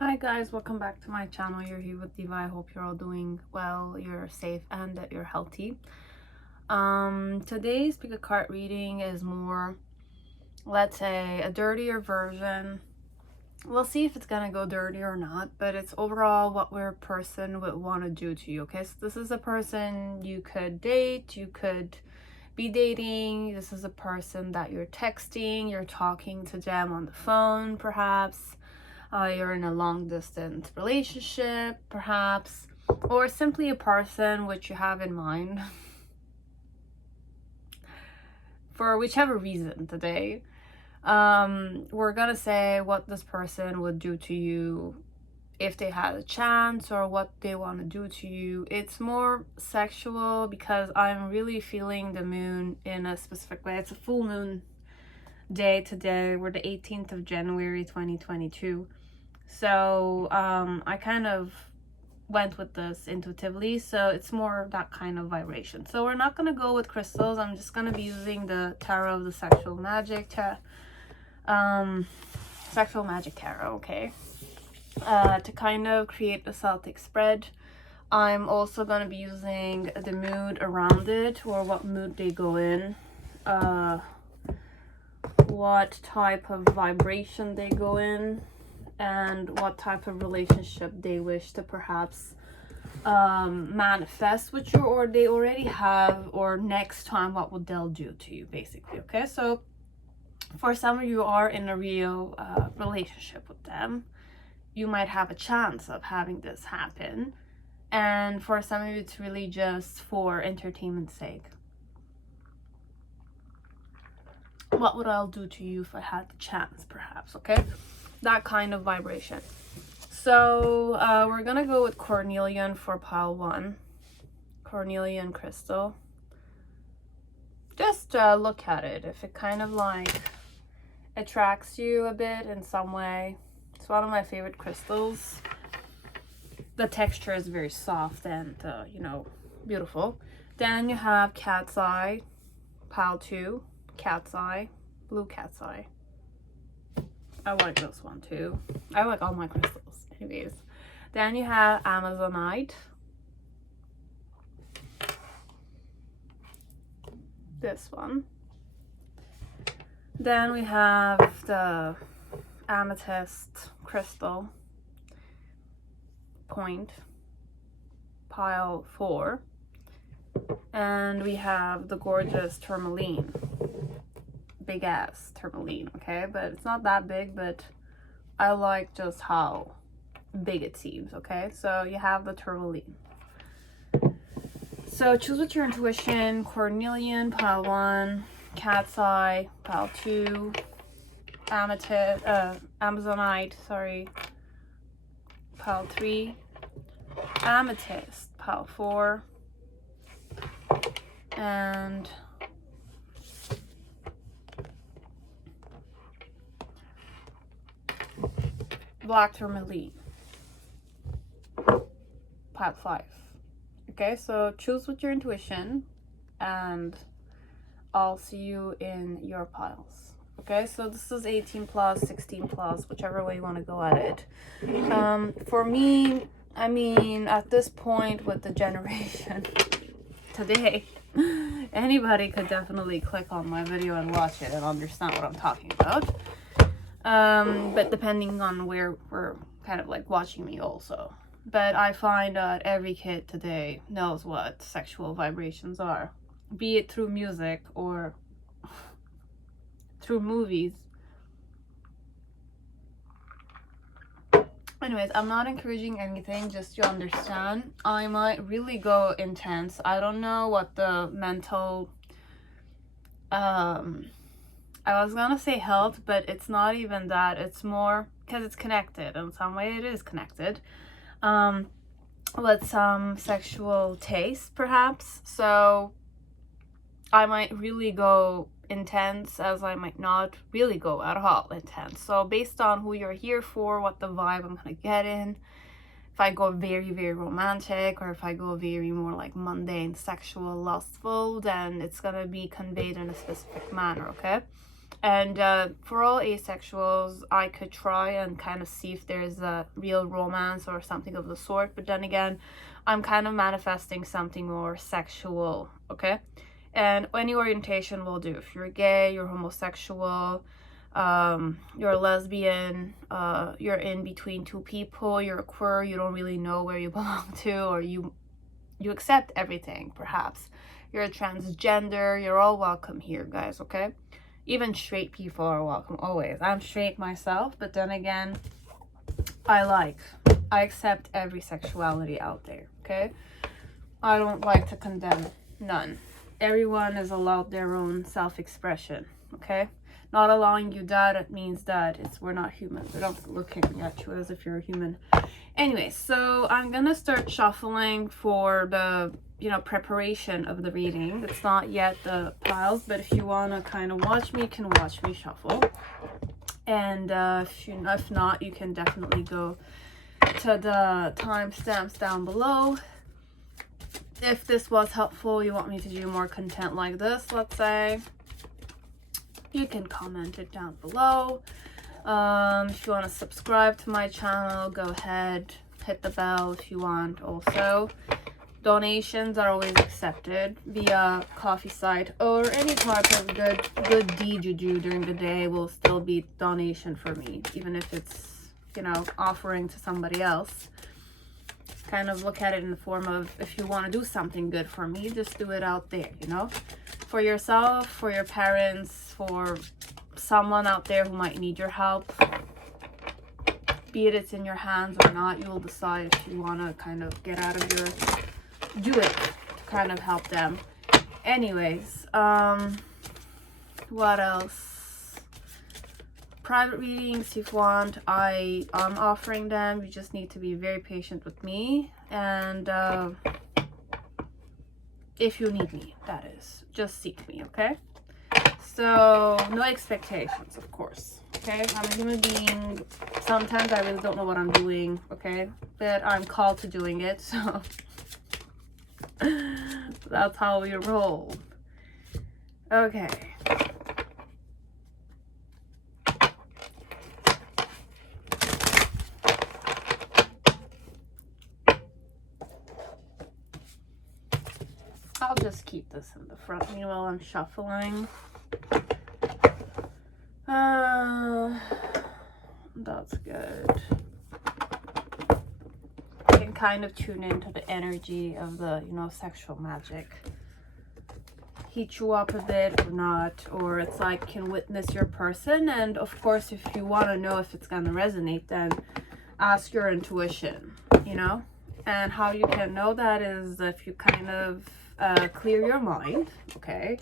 Hi guys, welcome back to my channel. You're here with Diva. I hope you're all doing well, you're safe, and that you're healthy. Today's pick a card reading is more, let's say, a dirtier version. We'll see if it's gonna go dirty or not, but it's overall what your person would want to do to you. Okay, so this is a person you could date, you could be dating. This is a person that you're texting, you're talking to them on the phone, perhaps. You're in a long distance relationship, perhaps, or simply a person which you have in mind for whichever reason today. We're gonna say what this person would do to you if they had a chance, or what they want to do to you. It's more sexual because I'm really feeling the moon in a specific way. It's a full moon day today. We're the 18th of January 2022. So I kind of went with this intuitively, so it's more that kind of vibration. So we're not going to go with crystals. I'm just going to be using the tarot of the sexual magic tarot, okay, to kind of create a Celtic spread. I'm also going to be using the mood around it, or what mood they go in, what type of vibration they go in, and what type of relationship they wish to perhaps manifest with you, or they already have, or next time what would they'll do to you, basically. Okay, so for some of you are in a real relationship with them, you might have a chance of having this happen, and for some of you it's really just for entertainment's sake. What would I do to you if I had the chance, perhaps? Okay, that kind of vibration. So we're gonna go with Cornelian for pile 1. Cornelian crystal. Just look at it. If it kind of like attracts you a bit in some way, it's one of my favorite crystals. The texture is very soft and beautiful. Then you have cat's eye, pile 2, cat's eye, blue cat's eye. I like this one too. I like all my crystals. Anyways, then you have Amazonite. This one. Then we have the Amethyst crystal, point, pile 4. And we have the gorgeous tourmaline. Big ass tourmaline, okay, but it's not that big, but I like just how big it seems. Okay, so you have the tourmaline. So choose with your intuition. Cornelian, pile 1, cat's eye, pile 2, amethyst, amazonite, sorry, pile 3, amethyst, pile 4, and black tourmaline, pile 5. Okay, so choose with your intuition, and I'll see you in your piles. Okay, so this is 18 plus, 16 plus, whichever way you want to go at it. For me, I mean, at this point with the generation today, anybody could definitely click on my video and watch it and understand what I'm talking about. But depending on where we're kind of like watching me also. But I find that every kid today knows what sexual vibrations are, be it through music or through movies. Anyways, I'm not encouraging anything, just to understand. I might really go intense. I don't know what the mental I was gonna say health, but it's not even that. It's more because it's connected in some way. It is connected with some sexual taste, perhaps. So I might really go intense, as I might not really go at all intense. So based on who you're here for, what the vibe I'm gonna get in, if I go very, very romantic, or if I go very more like mundane, sexual, lustful, then it's gonna be conveyed in a specific manner. Okay, And for all asexuals, I could try and kind of see if there's a real romance or something of the sort. But then again, I'm kind of manifesting something more sexual, okay? And any orientation will do. If you're gay, you're homosexual, you're a lesbian, you're in between two people, you're a queer, you don't really know where you belong to, or you accept everything, perhaps. You're a transgender, you're all welcome here, guys, okay? Even straight people are welcome, always. I'm straight myself, but then again, I accept every sexuality out there, okay? I don't like to condemn none. Everyone is allowed their own self-expression, okay? Not allowing you that, it means that we're not human. We're not looking at you as if you're a human. Anyway, so I'm gonna start shuffling for the, you know, preparation of the reading. It's not yet the piles, but if you want to kind of watch me, you can watch me shuffle. And if not, you can definitely go to the timestamps down below. If this was helpful, you want me to do more content like this, let's say, you can comment it down below. If you want to subscribe to my channel, go ahead, hit the bell if you want. Also, donations are always accepted via coffee site, or any type of good deed you do during the day will still be donation for me, even if it's, you know, offering to somebody else. Kind of look at it in the form of, if you want to do something good for me, just do it out there, you know, for yourself, for your parents, for someone out there who might need your help. Be it's in your hands or not, you will decide if you want to kind of get out of your, do it to kind of help them. Anyways, what else? Private readings if you want, I'm offering them. You just need to be very patient with me, and if you need me, that is, just seek me, okay? So no expectations, of course, okay? I'm a human being. Sometimes I really don't know what I'm doing, okay? But I'm called to doing it, so that's how we roll. Okay. I'll just keep this in the front meanwhile I'm shuffling. That's good. You can kind of tune into the energy of the, you know, sexual magic. Heat you up a bit or not, or it's like can witness your person. And of course, if you want to know if it's gonna resonate, then ask your intuition, you know. And how you can know that is if you kind of clear your mind, okay?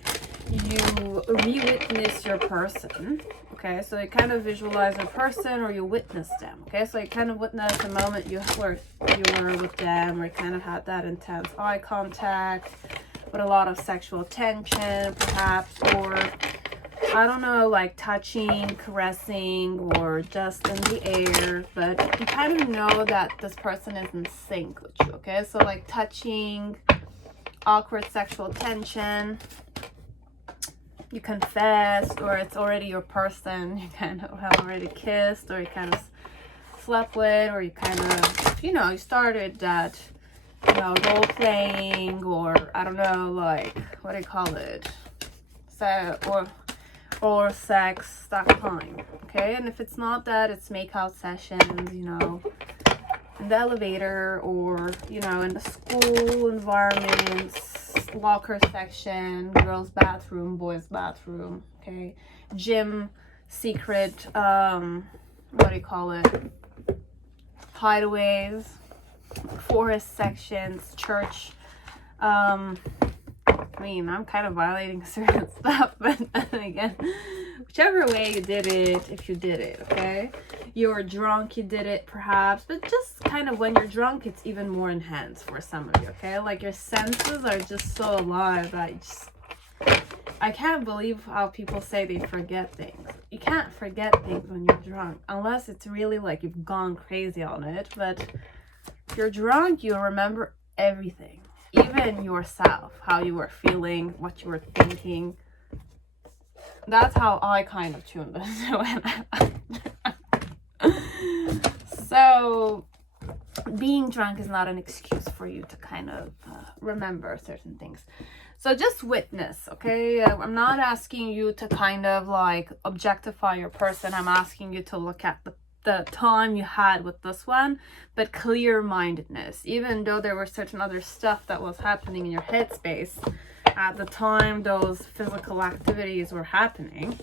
You re-witness your person, okay? So you kind of visualize a person, or you witness them, okay? So you kind of witness the moment you were with them, or you kind of had that intense eye contact with a lot of sexual tension, perhaps, or I don't know, like touching, caressing, or just in the air. But you kind of know that this person is in sync with you, okay? So like touching, awkward sexual tension, you confessed, or it's already your person you kind of have already kissed, or you kind of slept with, or you kind of, you know, you started that, you know, role playing, or I don't know, like, what do you call it, so or sex, that kind, okay? And if it's not that, it's make-out sessions, you know, in the elevator, or, you know, in the school environments, locker section, girls' bathroom, boys' bathroom, okay? Gym, secret, what do you call it? Hideaways, forest sections, church. I mean, I'm kind of violating certain stuff, but then again, whichever way you did it, if you did it, okay? You were drunk, you did it perhaps, but just kind of when you're drunk, it's even more enhanced for some of you, okay? Like your senses are just so alive that you just, I can't believe how people say they forget things. You can't forget things when you're drunk, unless it's really like you've gone crazy on it. But if you're drunk, you remember everything. Even yourself, how you were feeling, what you were thinking. That's how I kind of tune this. So being drunk is not an excuse for you to kind of remember certain things. So just witness, okay? I'm not asking you to kind of like objectify your person. I'm asking you to look at the time you had with this one, but clear-mindedness. Even though there were certain other stuff that was happening in your headspace at the time those physical activities were happening.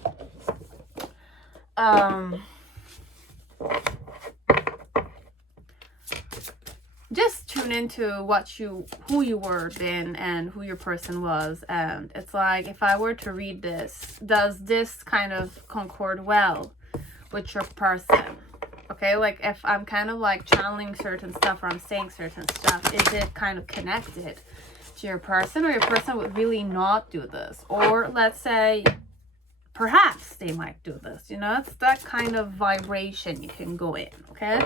Just tune into who you were then and who your person was. And it's like, if I were to read this, does this kind of concord well with your person? Okay, like if I'm kind of like channeling certain stuff or I'm saying certain stuff, is it kind of connected to your person, or your person would really not do this? Or let's say perhaps they might do this, you know? It's that kind of vibration you can go in, okay?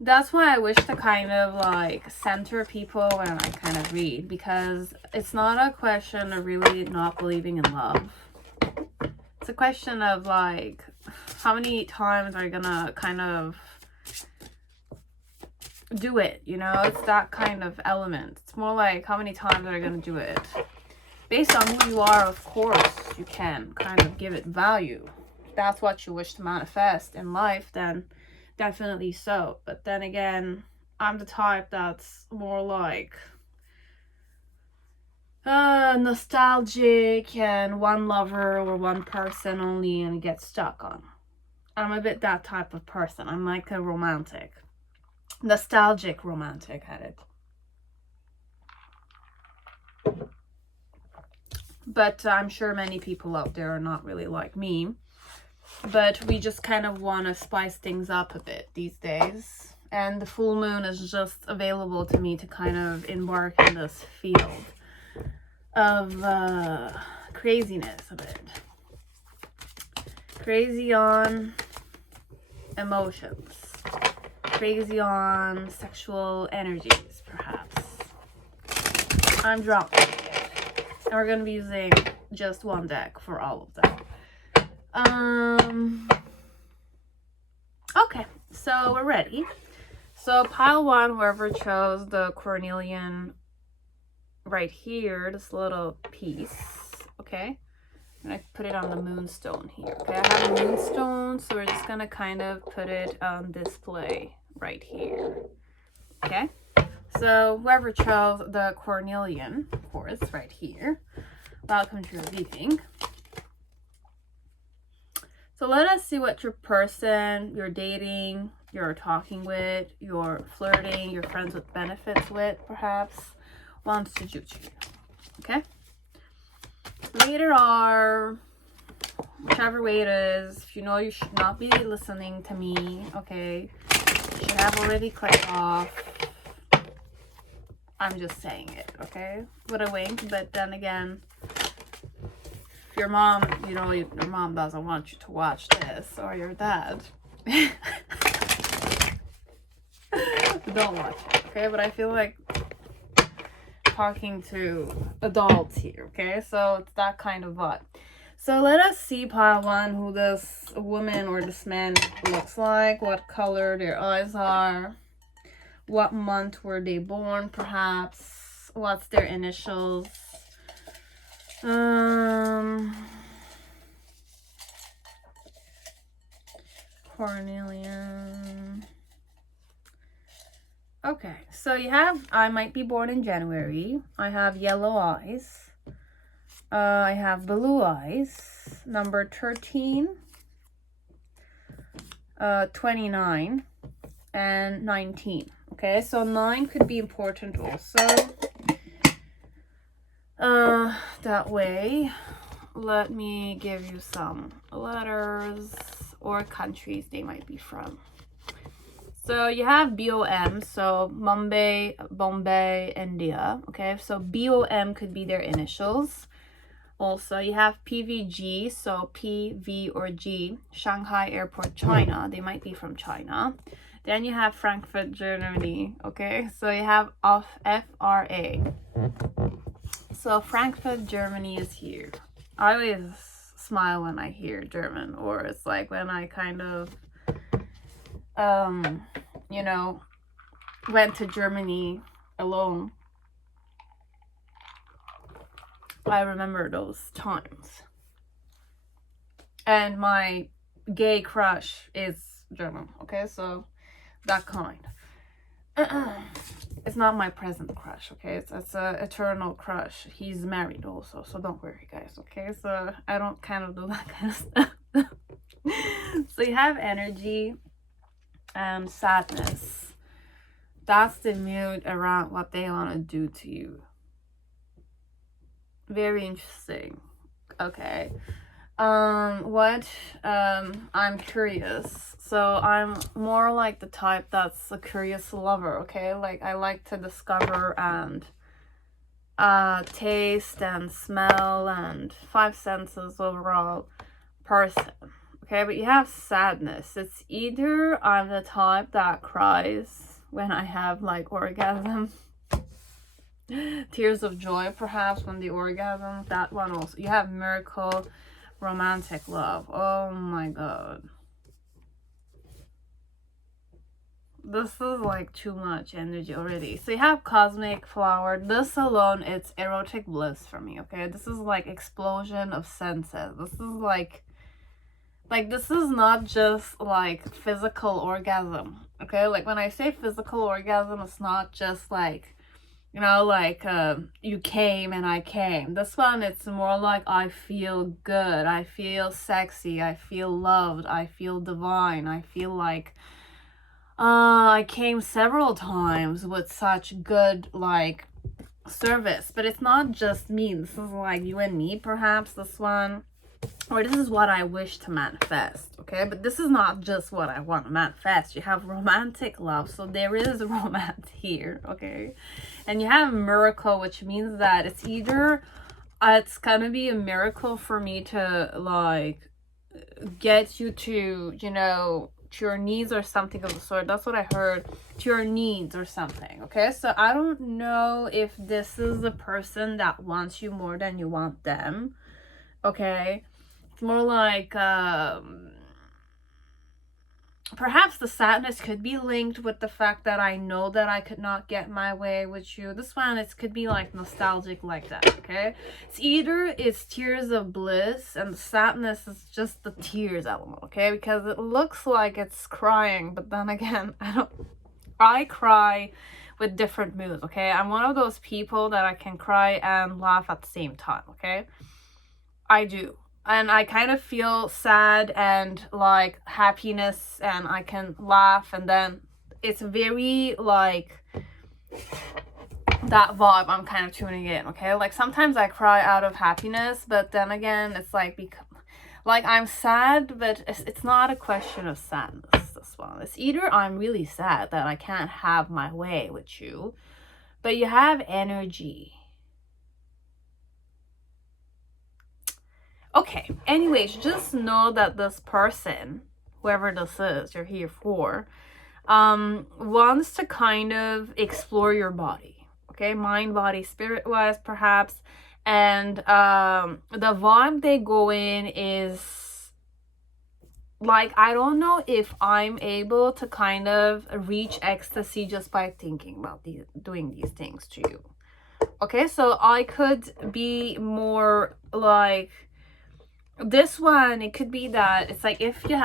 That's why I wish to kind of like center people when I kind of read, because it's not a question of really not believing in love. It's a question of like, how many times are you gonna kind of do it, you know? It's that kind of element. It's more like, how many times are you gonna do it? Based on who you are, of course, you can kind of give it value. If that's what you wish to manifest in life, then definitely so. But then again, I'm the type that's more like nostalgic and one lover or one person only and get stuck on. I'm a bit that type of person. I'm like a romantic. Nostalgic romantic at it. But I'm sure many people out there are not really like me. But we just kind of want to spice things up a bit these days. And the full moon is just available to me to kind of embark in this field of craziness a bit. Crazy on emotions. Crazy on sexual energies, perhaps. I'm drunk. And we're going to be using just one deck for all of them. Okay, so we're ready. So pile one, whoever chose the Cornelian right here, this little piece, okay? And I put it on the moonstone here, okay? I have a moonstone, so we're just gonna kind of put it on display right here, okay? So whoever chose the Cornelian, of course, right here, welcome to your reading. So let us see what your person you're dating, you're talking with, you're flirting, you're friends with benefits with, perhaps, wants to do to you, okay? Later are, whichever way it is, if you know you should not be listening to me, okay? You should have already clicked off. I'm just saying it, okay? With a wink, but then again, your mom, you know, your mom doesn't want you to watch this, or your dad. Don't watch it, okay? But I feel like talking to adults here, okay? So it's that kind of vibe. So let us see, pile one, who this woman or this man looks like, what color their eyes are, what month were they born, perhaps, what's their initials. Cornelian. Okay, so you have, I might be born in January. I have yellow eyes. I have blue eyes. Number 13, 29, and 19. Okay, so 9 could be important also. That way, let me give you some letters or countries they might be from. So you have BOM, so Bombay, India. Okay, so BOM could be their initials. Also, you have PVG, so P, V, or G, Shanghai Airport, China. They might be from China. Then you have Frankfurt, Germany. Okay, so you have FRA. So Frankfurt, Germany is here. I always smile when I hear German, or it's like when I kind of, you know, went to Germany alone. I remember those times. And my gay crush is German, okay? So that kind. It's not my present crush, okay? It's a eternal crush. He's married also, so don't worry, guys, okay? So I don't kind of do that kind of stuff. So you have energy and sadness. That's the mood around what they want to do to you. Very interesting. Okay. I'm curious. So I'm more like the type that's a curious lover, okay? Like I like to discover and taste and smell and 5 senses overall person. Okay, but you have sadness. It's either I'm the type that cries when I have like orgasm. Tears of joy perhaps when the orgasm. That one also. You have miracle, romantic love. Oh my god. This is like too much energy already. So you have cosmic flower. This alone, it's erotic bliss for me, okay? This is like explosion of senses. This is like this is not just like physical orgasm, okay? Like when I say physical orgasm, it's not just like, you know, like you came and I came. This one, it's more like I feel good, I feel sexy, I feel loved, I feel divine, I feel like I came several times with such good like service. But it's not just me. This is like you and me perhaps, this one. Or this is what I wish to manifest, okay? But this is not just what I want to manifest. You have romantic love, so there is romance here, okay? And you have miracle, which means that it's either it's gonna be a miracle for me to like get you to, you know, to your needs or something of the sort. That's what I heard, to your needs or something, okay? So I don't know if this is the person that wants you more than you want them, okay? It's more like perhaps the sadness could be linked with the fact that I know that I could not get my way with you. This one, it could be like nostalgic like that, okay? It's either it's tears of bliss and the sadness is just the tears element, okay? Because it looks like it's crying, but then again, I cry with different moods, okay? I'm one of those people that I can cry and laugh at the same time, okay? I do. And I kind of feel sad and like happiness, and I can laugh, and then it's very like that vibe I'm kind of tuning in, okay? Like sometimes I cry out of happiness, but then again it's like I'm sad, but it's not a question of sadness, this one. It's either I'm really sad that I can't have my way with you, but you have energy. Okay, anyways, just know that this person, whoever this is you're here for, wants to kind of explore your body, okay? Mind, body, spirit-wise, perhaps. And the vibe they go in is like, I don't know if I'm able to kind of reach ecstasy just by thinking about doing these things to you, okay? So I could be more like this one. It could be that it's like if you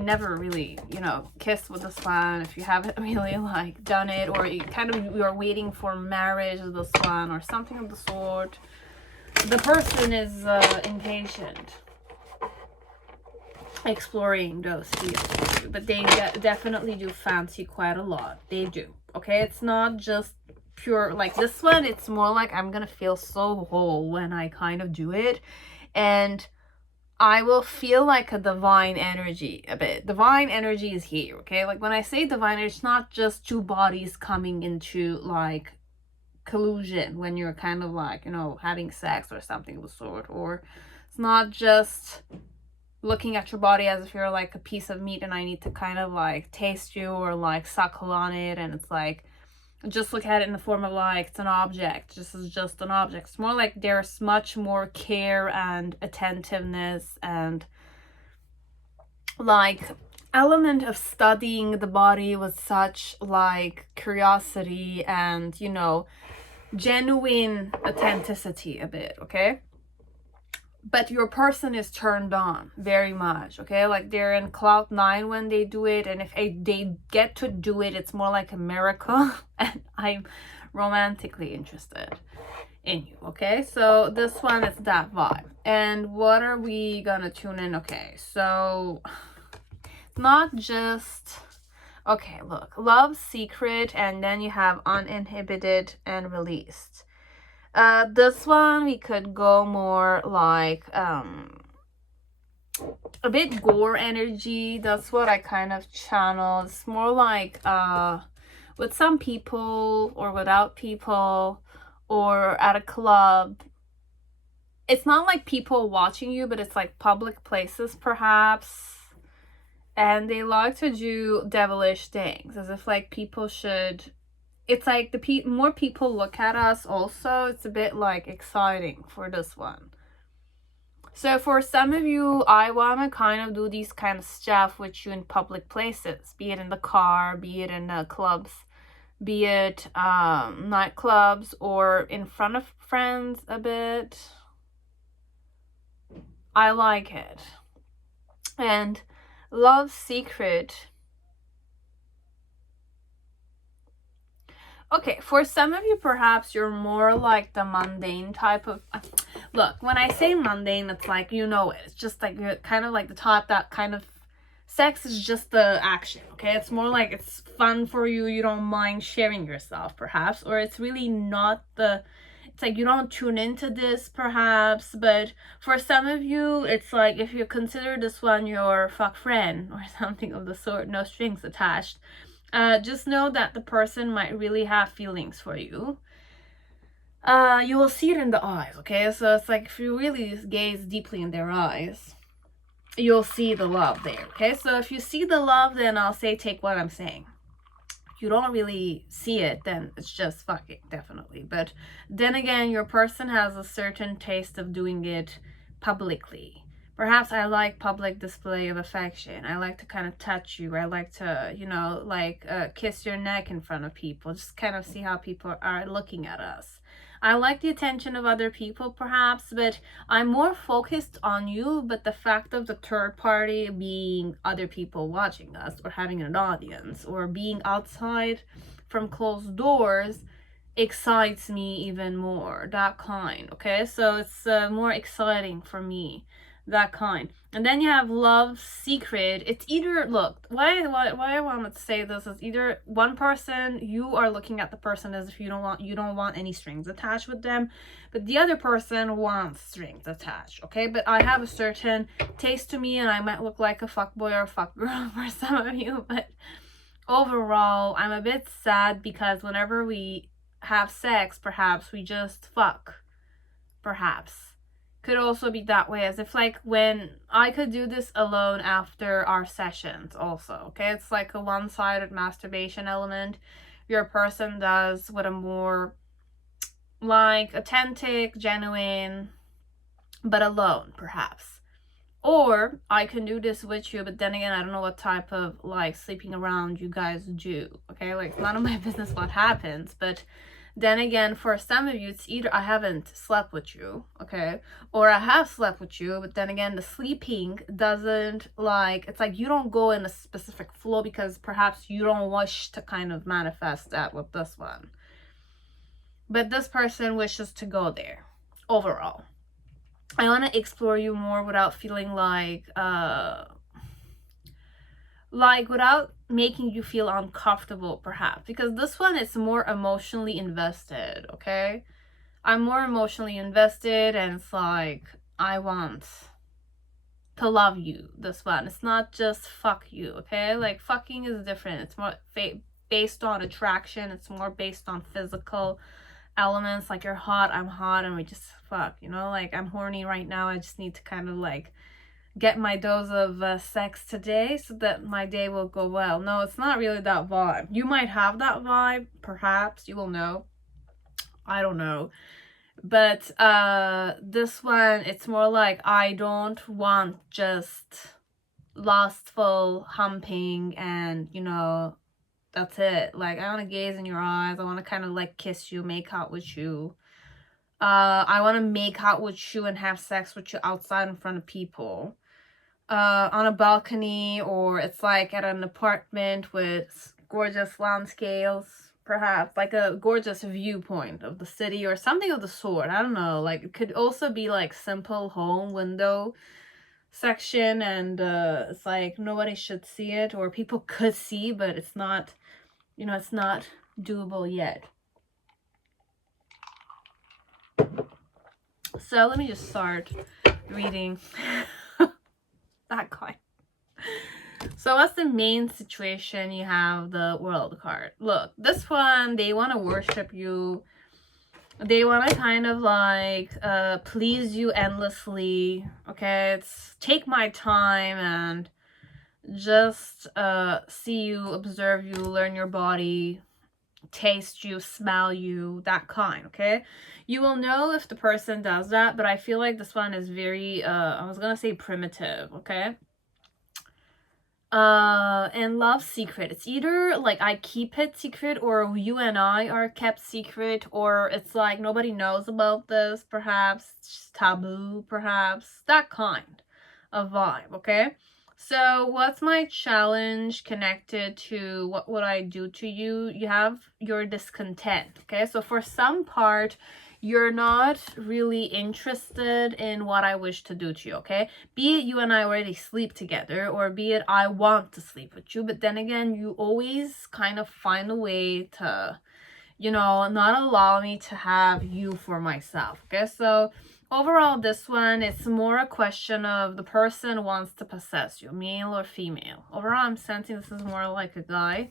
never really, you know, kissed with this one, if you haven't really like done it, or you're waiting for marriage with this one or something of the sort. The person is impatient, exploring those fields, but they definitely do fancy quite a lot. They do, okay? It's not just pure like this one. It's more like I'm gonna feel so whole when I kind of do it, and I will feel like a divine energy a bit. Divine energy is here, okay? Like when I say divine, it's not just two bodies coming into like collusion when you're kind of like, you know, having sex or something of the sort. Or it's not just looking at your body as if you're like a piece of meat and I need to kind of like taste you or like suckle on it, and it's like just look at it in the form of like it's an object. This is just an object. It's more like there's much more care and attentiveness and like element of studying the body with such like curiosity and, you know, genuine authenticity a bit, okay? But your person is turned on very much, okay? Like they're in cloud 9 when they do it, and if they get to do it, it's more like a miracle. And I'm romantically interested in you, okay? So this one is that vibe. And what are we gonna tune in? Okay, so not just, okay, look, love, secret, and then you have uninhibited and released. This one we could go more like a bit gore energy. That's what I kind of channel. It's more like with some people or without people or at a club. It's not like people watching you, but it's like public places perhaps. And they like to do devilish things as if like people should, it's like the more people look at us also, it's a bit like exciting for this one. So for some of you, I want to kind of do these kind of stuff with you in public places, be it in the car, be it in clubs, be it nightclubs, or in front of friends a bit. I like it. And love, secret. Okay, for some of you, perhaps you're more like the mundane type of... Look, when I say mundane, it's like, you know it. It's just like, you're kind of like the type that kind of... Sex is just the action, okay? It's more like it's fun for you. You don't mind sharing yourself, perhaps. Or it's really not the... It's like you don't tune into this, perhaps. But for some of you, it's like if you consider this one your fuck friend or something of the sort, no strings attached, just know that the person might really have feelings for you. You will see it in the eyes, okay? So it's like if you really gaze deeply in their eyes, you'll see the love there, okay? So if you see the love, then I'll say take what I'm saying. If you don't really see it, then it's just fucking, definitely. But then again, your person has a certain taste of doing it publicly. Perhaps I like public display of affection. I like to kind of touch you. I like to, you know, like kiss your neck in front of people. Just kind of see how people are looking at us. I like the attention of other people, perhaps, but I'm more focused on you. But the fact of the third party being other people watching us or having an audience or being outside from closed doors excites me even more. That kind, okay? So it's more exciting for me. That kind. And then you have love, secret. It's either, look, why I wanted to say this is either one person, you are looking at the person as if you don't want any strings attached with them, but the other person wants strings attached, okay? But I have a certain taste to me, and I might look like a fuckboy or a fuckgirl for some of you, but overall, I'm a bit sad because whenever we have sex, perhaps we just fuck. Perhaps. Could also be that way, as if like when I could do this alone after our sessions also, okay? It's like a one-sided masturbation element your person does with a more like authentic, genuine, but alone perhaps. Or I can do this with you, but then again, I don't know what type of like sleeping around you guys do, okay? Like, it's none of my business what happens, but then again, for some of you, it's either I haven't slept with you, okay, or I have slept with you, but then again, the sleeping doesn't, like, it's like you don't go in a specific flow because perhaps you don't wish to kind of manifest that with this one. But this person wishes to go there overall. I want to explore you more without feeling like without making you feel uncomfortable, perhaps, because this one is more emotionally invested, okay? I'm more emotionally invested, and it's like I want to love you. This one, it's not just fuck you, okay? Like, fucking is different. It's more based on attraction. It's more based on physical elements, like you're hot, I'm hot, and we just fuck, you know? Like, I'm horny right now, I just need to kind of like get my dose of sex today so that my day will go well. No, it's not really that vibe. You might have that vibe, perhaps, you will know. I don't know. But this one, it's more like I don't want just lustful humping and, you know, that's it. Like, I want to gaze in your eyes. I want to kind of like kiss you, make out with you. I want to make out with you and have sex with you outside in front of people. On a balcony, or it's like at an apartment with gorgeous landscapes, perhaps like a gorgeous viewpoint of the city or something of the sort. I don't know. Like, it could also be like simple home window section, and it's like nobody should see it, or people could see, but it's not, you know, it's not doable yet. So let me just start reading that card. So what's the main situation? You have the World card. Look, this one, they want to worship you. They want to kind of like please you endlessly. Okay, it's take my time and just see you, observe you, learn your body, taste you, smell you, that kind. Okay, you will know if the person does that, but I feel like this one is very I was gonna say primitive. Okay, and love secret. It's either like I keep it secret, or you and I are kept secret, or it's like nobody knows about this, perhaps it's just taboo, perhaps that kind of vibe. Okay, so what's my challenge connected to what would I do to you? You have your discontent. Okay, so for some part you're not really interested in what I wish to do to you. Okay, be it you and I already sleep together, or be it I want to sleep with you, but then again, you always kind of find a way to, you know, not allow me to have you for myself. Okay, so overall, this one, it's more a question of the person wants to possess you, male or female. Overall, I'm sensing this is more like a guy.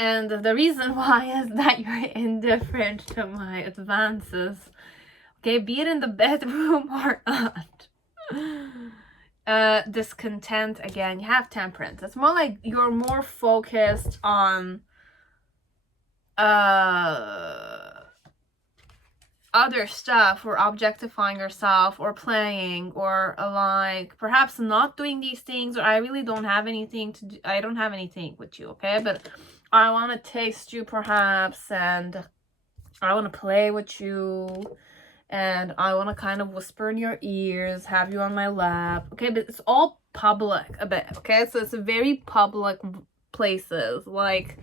And the reason why is that you're indifferent to my advances. Okay, be it in the bedroom or not. Discontent, again, you have temperance. It's more like you're more focused on other stuff, or objectifying yourself, or playing, or like perhaps not doing these things, or I really don't have anything to do. I don't have anything with you. Okay, but I want to taste you perhaps, and I want to play with you, and I want to kind of whisper in your ears, have you on my lap. Okay, but it's all public a bit. Okay, so it's very public places, like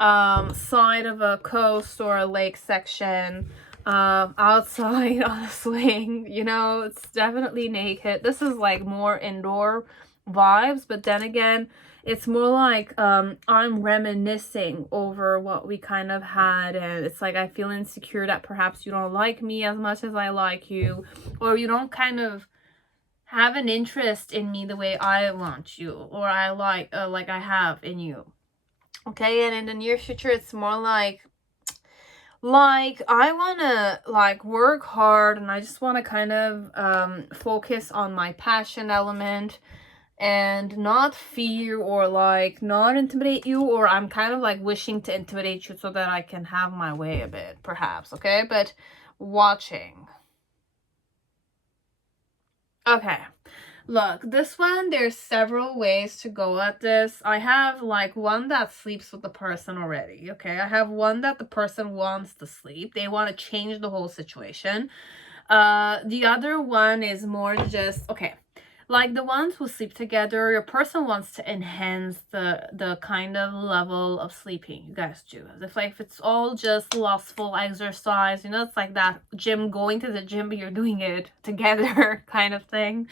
side of a coast or a lake section, outside on a swing, you know, it's definitely naked. This is like more indoor vibes, but then again, it's more like I'm reminiscing over what we kind of had, and it's like I feel insecure that perhaps you don't like me as much as I like you, or you don't kind of have an interest in me the way I want you, or I like I have in you. Okay, and in the near future, it's more like I want to like work hard, and I just want to kind of focus on my passion element, and not fear, or like not intimidate you, or I'm kind of like wishing to intimidate you so that I can have my way a bit, perhaps. Okay, but watching. Okay, look, this one, there's several ways to go at this. I have like one that sleeps with the person already. Okay, I have one that the person wants to sleep, they want to change the whole situation. The other one is more just, okay, like the ones who sleep together, your person wants to enhance the kind of level of sleeping you guys do. As if like if it's all just lustful exercise, you know, it's like that gym, going to the gym, but you're doing it together kind of thing.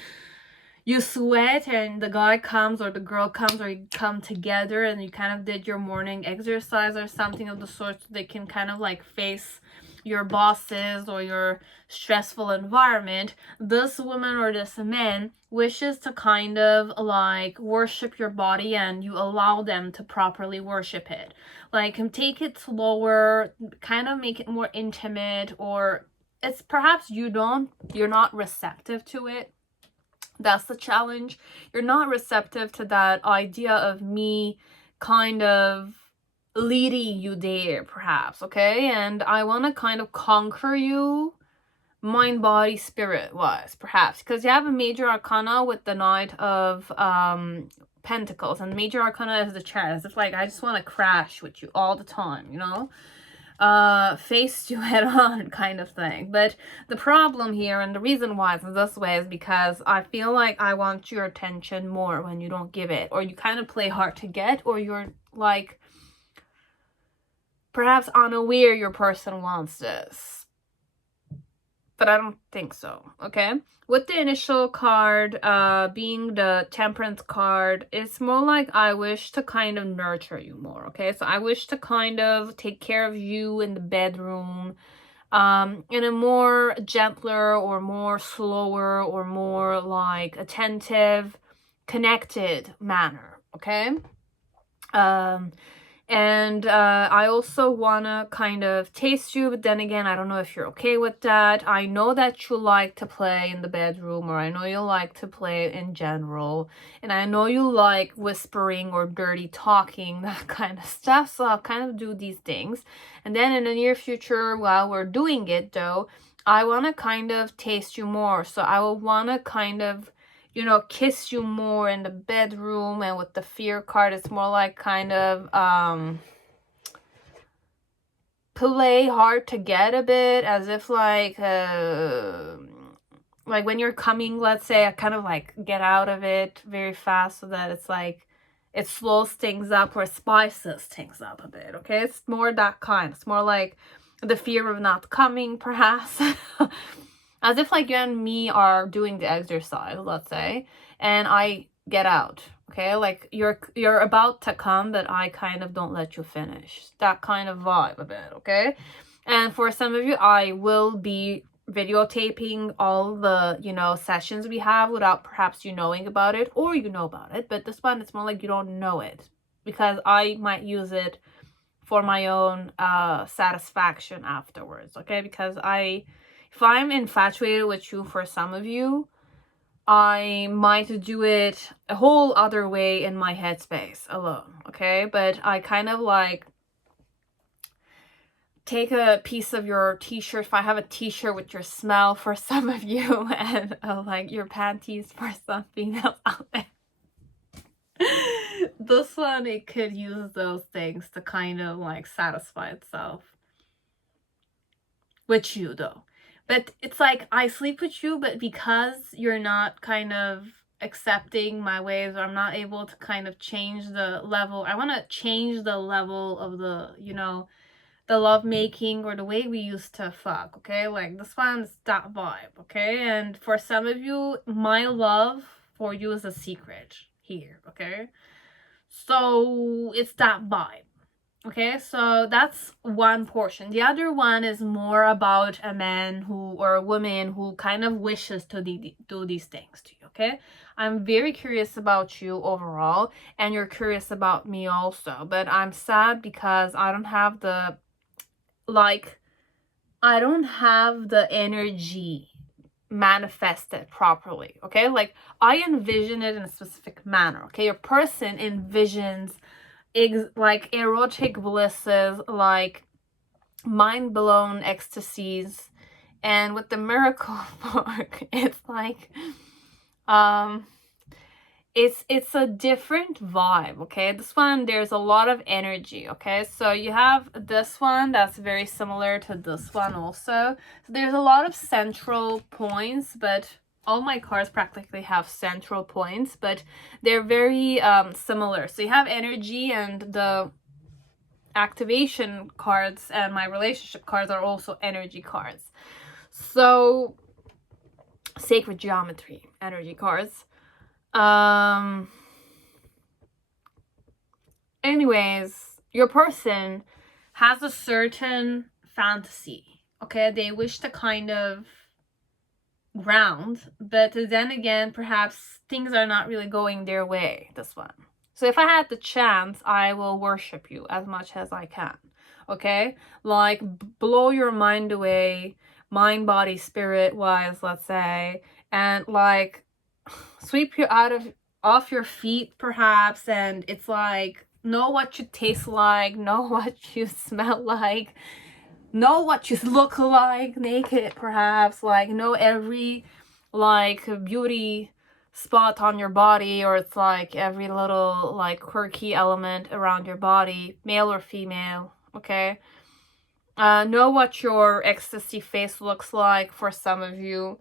You sweat and the guy comes, or the girl comes, or you come together and you kind of did your morning exercise or something of the sort, so they can kind of like face your bosses or your stressful environment. This woman or this man wishes to kind of like worship your body, and you allow them to properly worship it. Like take it slower, kind of make it more intimate, or it's perhaps you're not receptive to it. That's the challenge. You're not receptive to that idea of me kind of leading you there, perhaps, okay? And I want to kind of conquer you mind, body, spirit wise, perhaps, because you have a major arcana with the Knight of Pentacles, and major arcana is the chest. It's like I just want to crash with you all the time, you know, face you head on kind of thing. But the problem here, and the reason why it's this way, is because I feel like I want your attention more when you don't give it, or you kind of play hard to get, or you're like perhaps unaware your person wants this. But I don't think so, okay? With the initial card being the Temperance card, it's more like I wish to kind of nurture you more, okay? So I wish to kind of take care of you in the bedroom in a more gentler or more slower or more like attentive, connected manner, okay? And I also want to kind of taste you, but then again, I don't know if you're okay with that. I know that you like to play in the bedroom, or I know you like to play in general, and I know you like whispering or dirty talking, that kind of stuff, so I'll kind of do these things. And then in the near future, while we're doing it though, I want to kind of taste you more, so I will want to kind of, you know, kiss you more in the bedroom. And with the Fear card, it's more like kind of play hard to get a bit, as if like when you're coming, let's say, I kind of like get out of it very fast, so that it's like it slows things up or spices things up a bit, okay? It's more that kind. It's more like the fear of not coming, perhaps. As if like you and me are doing the exercise, let's say, and I get out, okay? Like you're about to come, but I kind of don't let you finish. That kind of vibe a bit, okay? And for some of you, I will be videotaping all the, you know, sessions we have without perhaps you knowing about it, or you know about it. But this one, it's more like you don't know it, because I might use it for my own satisfaction afterwards, okay? Because if I'm infatuated with you, for some of you, I might do it a whole other way in my headspace alone, okay? But I kind of like take a piece of your t-shirt, if I have a t-shirt with your smell for some of you, and like your panties for something else out there. This one, it could use those things to kind of like satisfy itself with you though. But it's like I sleep with you, but because you're not kind of accepting my ways, or I'm not able to kind of change the level, I want to change the level of the, you know, the love making, or the way we used to fuck, okay? Like this one's that vibe, okay? And for some of you, my love for you is a secret here, okay? So it's that vibe. Okay, so that's one portion. The other one is more about a man who, or a woman who kind of wishes to do these things to you, okay? I'm very curious about you overall, and you're curious about me also. But I'm sad because I don't have the, like, I don't have the energy manifested properly, okay? Like, I envision it in a specific manner, okay? Your person envisions like erotic blisses, like mind-blown ecstasies, and with the miracle mark, it's like it's a different vibe, okay? This one, there's a lot of energy, okay? So you have this one that's very similar to this one also. So there's a lot of central points, but all my cards practically have central points, but they're very similar. So you have energy, and the activation cards and my relationship cards are also energy cards. So sacred geometry energy cards. Anyways, your person has a certain fantasy, okay? They wish to kind of ground, but then again, perhaps things are not really going their way, this one. So if I had the chance, I will worship you as much as I can, okay? Like, blow your mind away, mind, body, spirit wise, let's say, and like sweep you off your feet perhaps, and it's like, know what you taste like, know what you smell like, know what you look like naked perhaps, like know every like beauty spot on your body, or it's like every little like quirky element around your body, male or female, okay? Know what your ecstasy face looks like for some of you.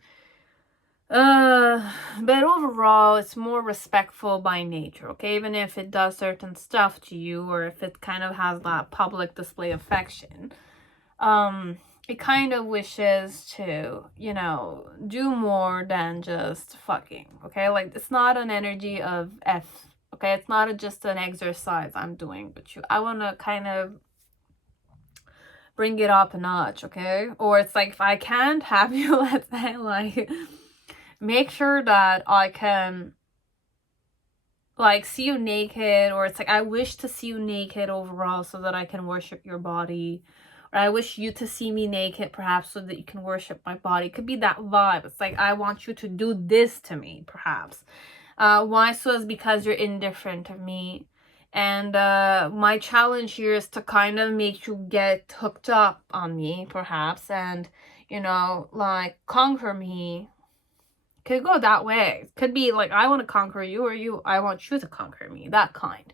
But overall, it's more respectful by nature, okay? Even if it does certain stuff to you, or if it kind of has that public display of affection, it kind of wishes to, you know, do more than just fucking, okay? Like, it's not an energy of F, okay? It's not just an exercise I'm doing with you. I want to kind of bring it up a notch, okay? Or it's like, if I can't have you, let's say, like, make sure that I can like see you naked, or it's like I wish to see you naked overall so that I can worship your body, or I wish you to see me naked perhaps so that you can worship my body. It could be that vibe. It's like, I want you to do this to me perhaps. Why? So is because you're indifferent of me, and my challenge here is to kind of make you get hooked up on me perhaps, and, you know, like conquer me. Could go that way. Could be like, I want to conquer you, or I want you to conquer me, that kind.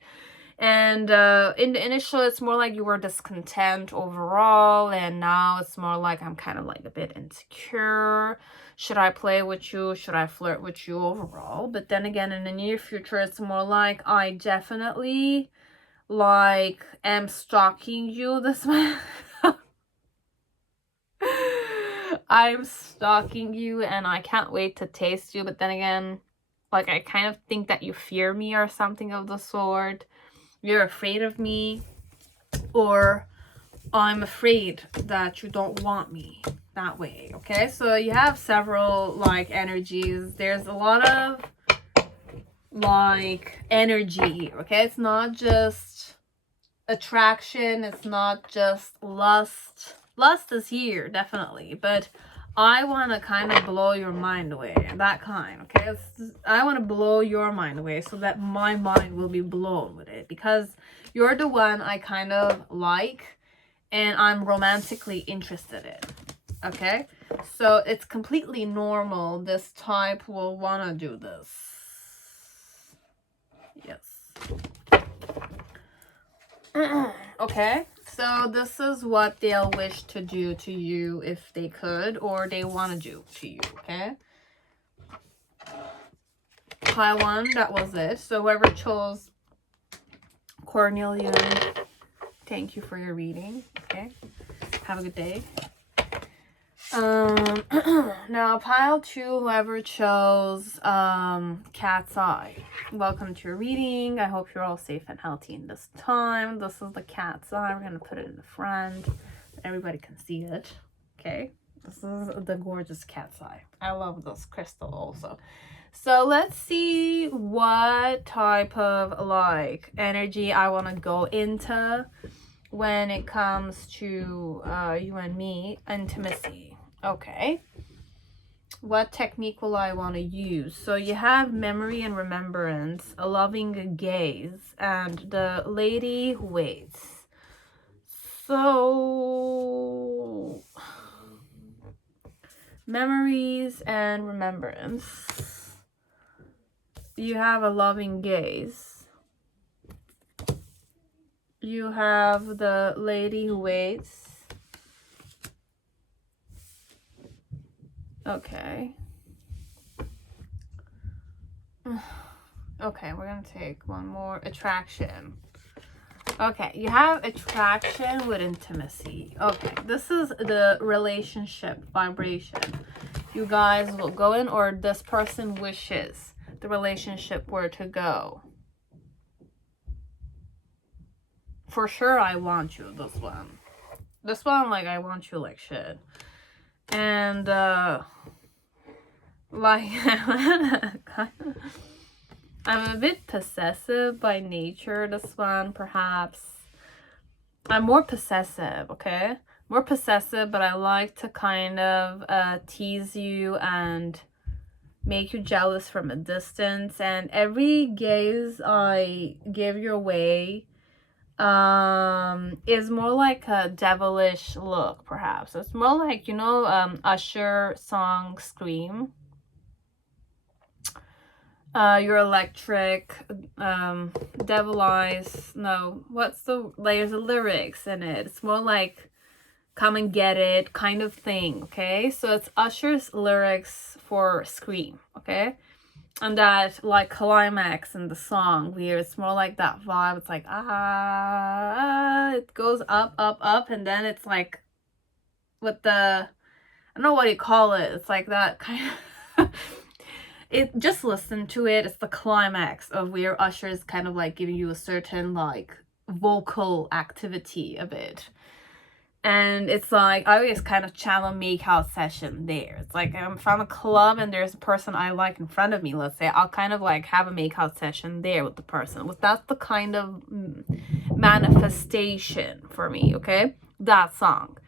And in the initial, it's more like you were discontent overall, and now it's more like I'm kind of like a bit insecure. Should I play with you? Should I flirt with you overall? But then again, in the near future, it's more like I definitely like am stalking you this way. I'm stalking you, and I can't wait to taste you. But then again, like, I kind of think that you fear me or something of the sort. You're afraid of me, or I'm afraid that you don't want me that way, okay? So you have several like energies. There's a lot of like energy, okay? It's not just attraction, it's not just lust. Lust is here, definitely, but I want to kind of blow your mind away, that kind, okay? I want to blow your mind away so that my mind will be blown with it, because you're the one I kind of like and I'm romantically interested in, okay? So it's completely normal this type will want to do this. Yes. Okay, so this is what they'll wish to do to you if they could, or they want to do to you, okay? Pile 1, that was it. So whoever chose Cornelian, thank you for your reading, okay? Have a good day. Now pile 2, whoever chose Cat's Eye, welcome to your reading. I hope you're all safe and healthy in this time. This is the Cat's Eye. We're gonna put it in the front so everybody can see it, okay? This is the gorgeous Cat's Eye. I love this crystal also. So let's see what type of like energy I want to go into when it comes to you and me, intimacy. Okay, what technique will I want to use? So you have memory and remembrance, a loving gaze, and the lady who waits. So memories and remembrance. You have a loving gaze. You have the lady who waits. Okay. Okay, we're gonna take one more. Attraction. Okay, you have attraction with intimacy. Okay, this is the relationship vibration. You guys will go in, or this person wishes the relationship were to go. For sure, I want you, this one. This one, like, I want you like shit. And, like, I'm a bit possessive by nature, this one, perhaps. I'm more possessive, okay? More possessive, but I like to kind of tease you and make you jealous from a distance, and every gaze I give your way is more like a devilish look, perhaps. It's more like, you know, Usher song Scream. Your electric, devil eyes. No, what's the, there's the lyrics in it. It's more like come and get it kind of thing, okay? So it's Usher's lyrics for Scream, okay? And that like climax in the song where it's more like that vibe. It's like it goes up, up, up, and then it's like with the, I don't know what you call it. It's like that kind of it, just listen to it. It's the climax of where Usher is kind of like giving you a certain like vocal activity a bit. And it's like, I always kind of channel make-out session there. It's like, I'm from a club and there's a person I like in front of me, let's say. I'll kind of like have a make-out session there with the person. That's the kind of manifestation for me, okay? That song.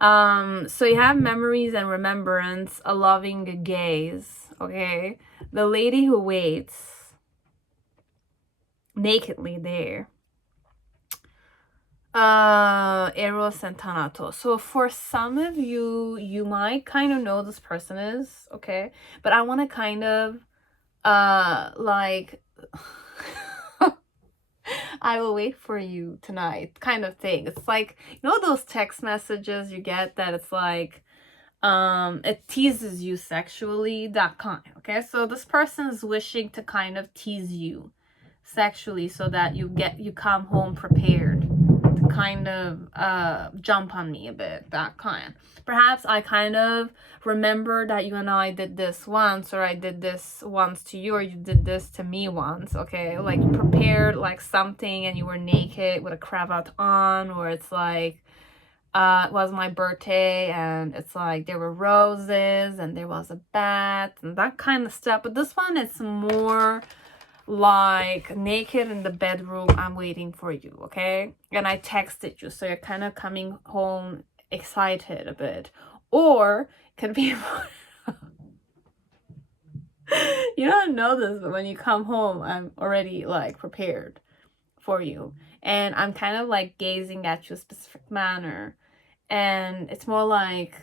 So you have memories and remembrance, a loving gaze, okay? The lady who waits nakedly there. Eros and Thanatos. So for some of you, you might kind of know this person is, okay? But I want to kind of, like, I will wait for you tonight kind of thing. It's like, you know those text messages you get that it's like, it teases you sexually, that kind, okay? So this person is wishing to kind of tease you sexually so that you come home prepared to kind of jump on me a bit, that kind. Perhaps I kind of remember that you and I did this once, or I did this once to you, or you did this to me once, okay? Like you prepared like something and you were naked with a cravat on, or it's like it was my birthday and it's like there were roses and there was a bat and that kind of stuff. But this one, it's more like naked in the bedroom, I'm waiting for you, okay? And I texted you, so you're kind of coming home excited a bit. Or it could be you don't know this, but when you come home, I'm already like prepared for you, and I'm kind of like gazing at you a specific manner, and it's more like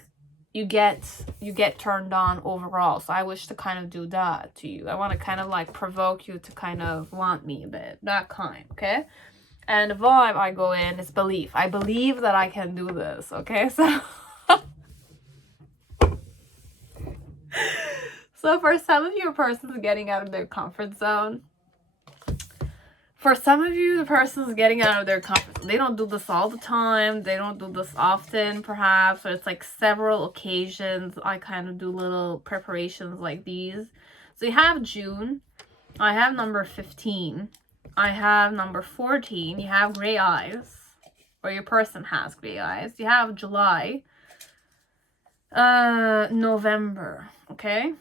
you get turned on overall. So I wish to kind of do that to you. I want to kind of like provoke you to kind of want me a bit, that kind, okay? And the vibe I go in is belief. I believe that I can do this, okay? So so for some of you, a person's getting out of their comfort zone. For some of you, the person's getting out of their comfort zone. They don't do this all the time. They don't do this often, perhaps. Or it's like several occasions. I kind of do little preparations like these. So you have June. I have number 15. I have number 14. You have gray eyes. Or your person has gray eyes. You have July. November. Okay?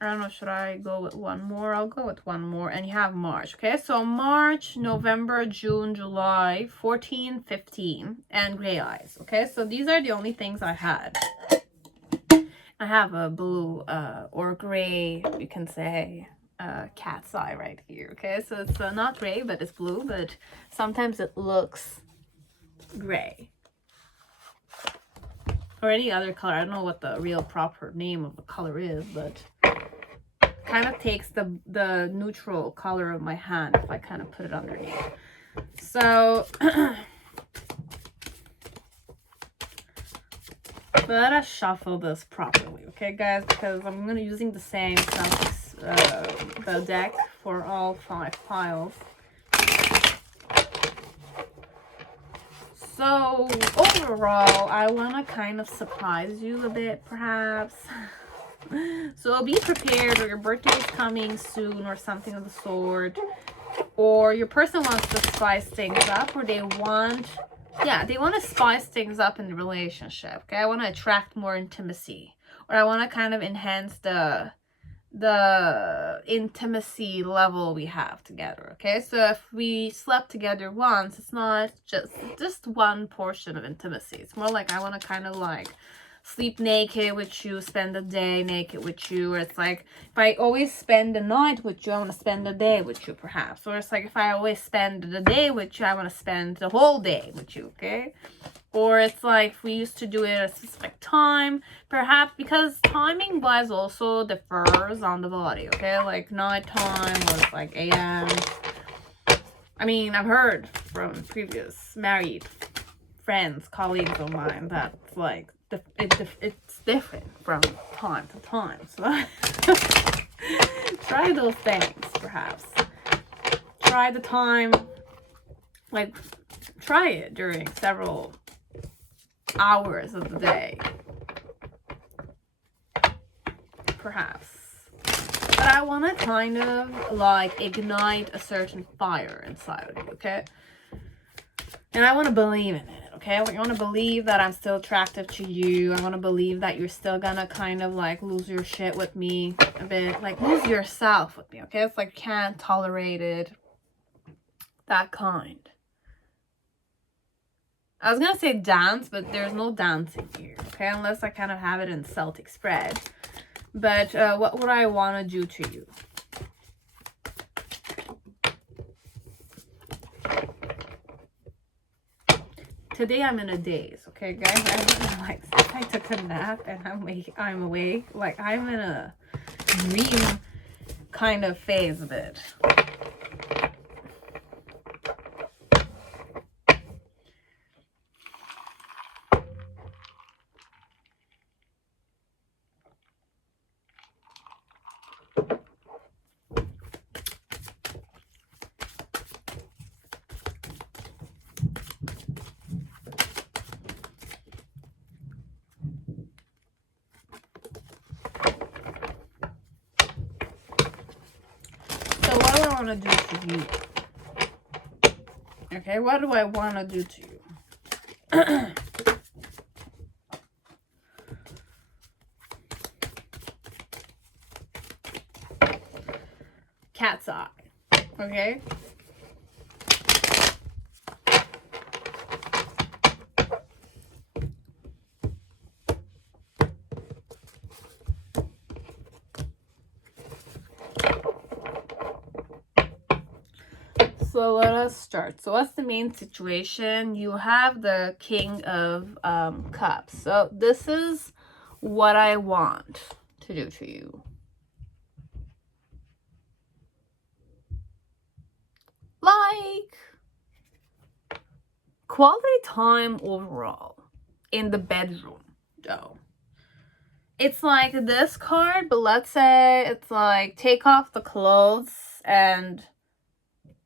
I don't know, should I go with one more? I'll go with one more. And you have March, okay? So March, November, June, July, 14, 15, and gray eyes, okay? So these are the only things I had. I have a blue or gray, you can say, cat's eye right here, okay? So it's not gray, but it's blue, but sometimes it looks gray. Or any other color. I don't know what the real proper name of the color is, but kind of takes the neutral color of my hand if I kind of put it underneath. So let us shuffle this properly, okay guys, because I'm gonna using the same the deck for all 5 piles. So overall, I want to kind of surprise you a bit, perhaps. So be prepared, or your birthday is coming soon, or something of the sort. Or your person wants to spice things up, or they want to spice things up in the relationship. Okay, I want to attract more intimacy, or I want to kind of enhance the intimacy level we have together. Okay, so if we slept together once, it's not just one portion of intimacy. It's more like I want to kind of like sleep naked with you, spend the day naked with you. Or it's like, if I always spend the night with you, I want to spend the day with you, perhaps. Or it's like, if I always spend the day with you, I want to spend the whole day with you, okay? Or it's like, if we used to do it at a specific time, perhaps, because timing wise also differs on the body, okay? Like nighttime was like AM. I mean, I've heard from previous married friends, colleagues of mine, that's like, it's different from time to time. So try those things, perhaps. Try the time, like, try it during several hours of the day, perhaps. But I want to kind of like ignite a certain fire inside of you, okay? And I want to believe in it, okay? I want to believe that I'm still attractive to you. I want to believe that you're still gonna kind of like lose your shit with me a bit, like lose yourself with me, okay? It's like, can't tolerate it, that kind. I was gonna say dance, but there's no dancing here, okay? Unless I kind of have it in Celtic spread. But what would I want to do to you? Today I'm in a daze, okay, guys? I don't know, like, since I took a nap and I'm awake. Like, I'm in a dream kind of phase a bit. To do to you? Okay, what do I want to do to you? Cat's eye. Okay. So let us start. So what's the main situation? You have the King of Cups. So this is what I want to do to you. Like, quality time overall in the bedroom, though. It's like this card, but let's say it's like take off the clothes and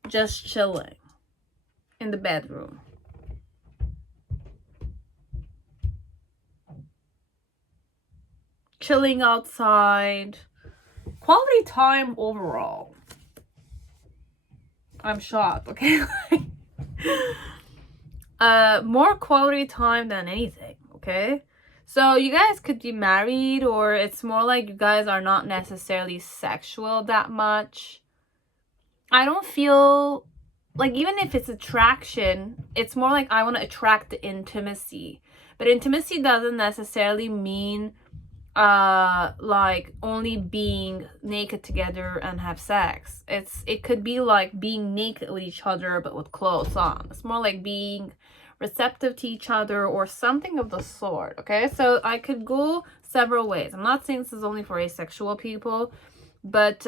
just chilling in the bedroom. Chilling outside. Quality time overall. I'm shocked, okay? More quality time than anything, okay? So you guys could be married, or it's more like you guys are not necessarily sexual that much. I don't feel like, even if it's attraction, it's more like I want to attract the intimacy. But intimacy doesn't necessarily mean like only being naked together and have sex. It could be like being naked with each other but with clothes on. It's more like being receptive to each other or something of the sort, okay? So I could go several ways. I'm not saying this is only for asexual people, but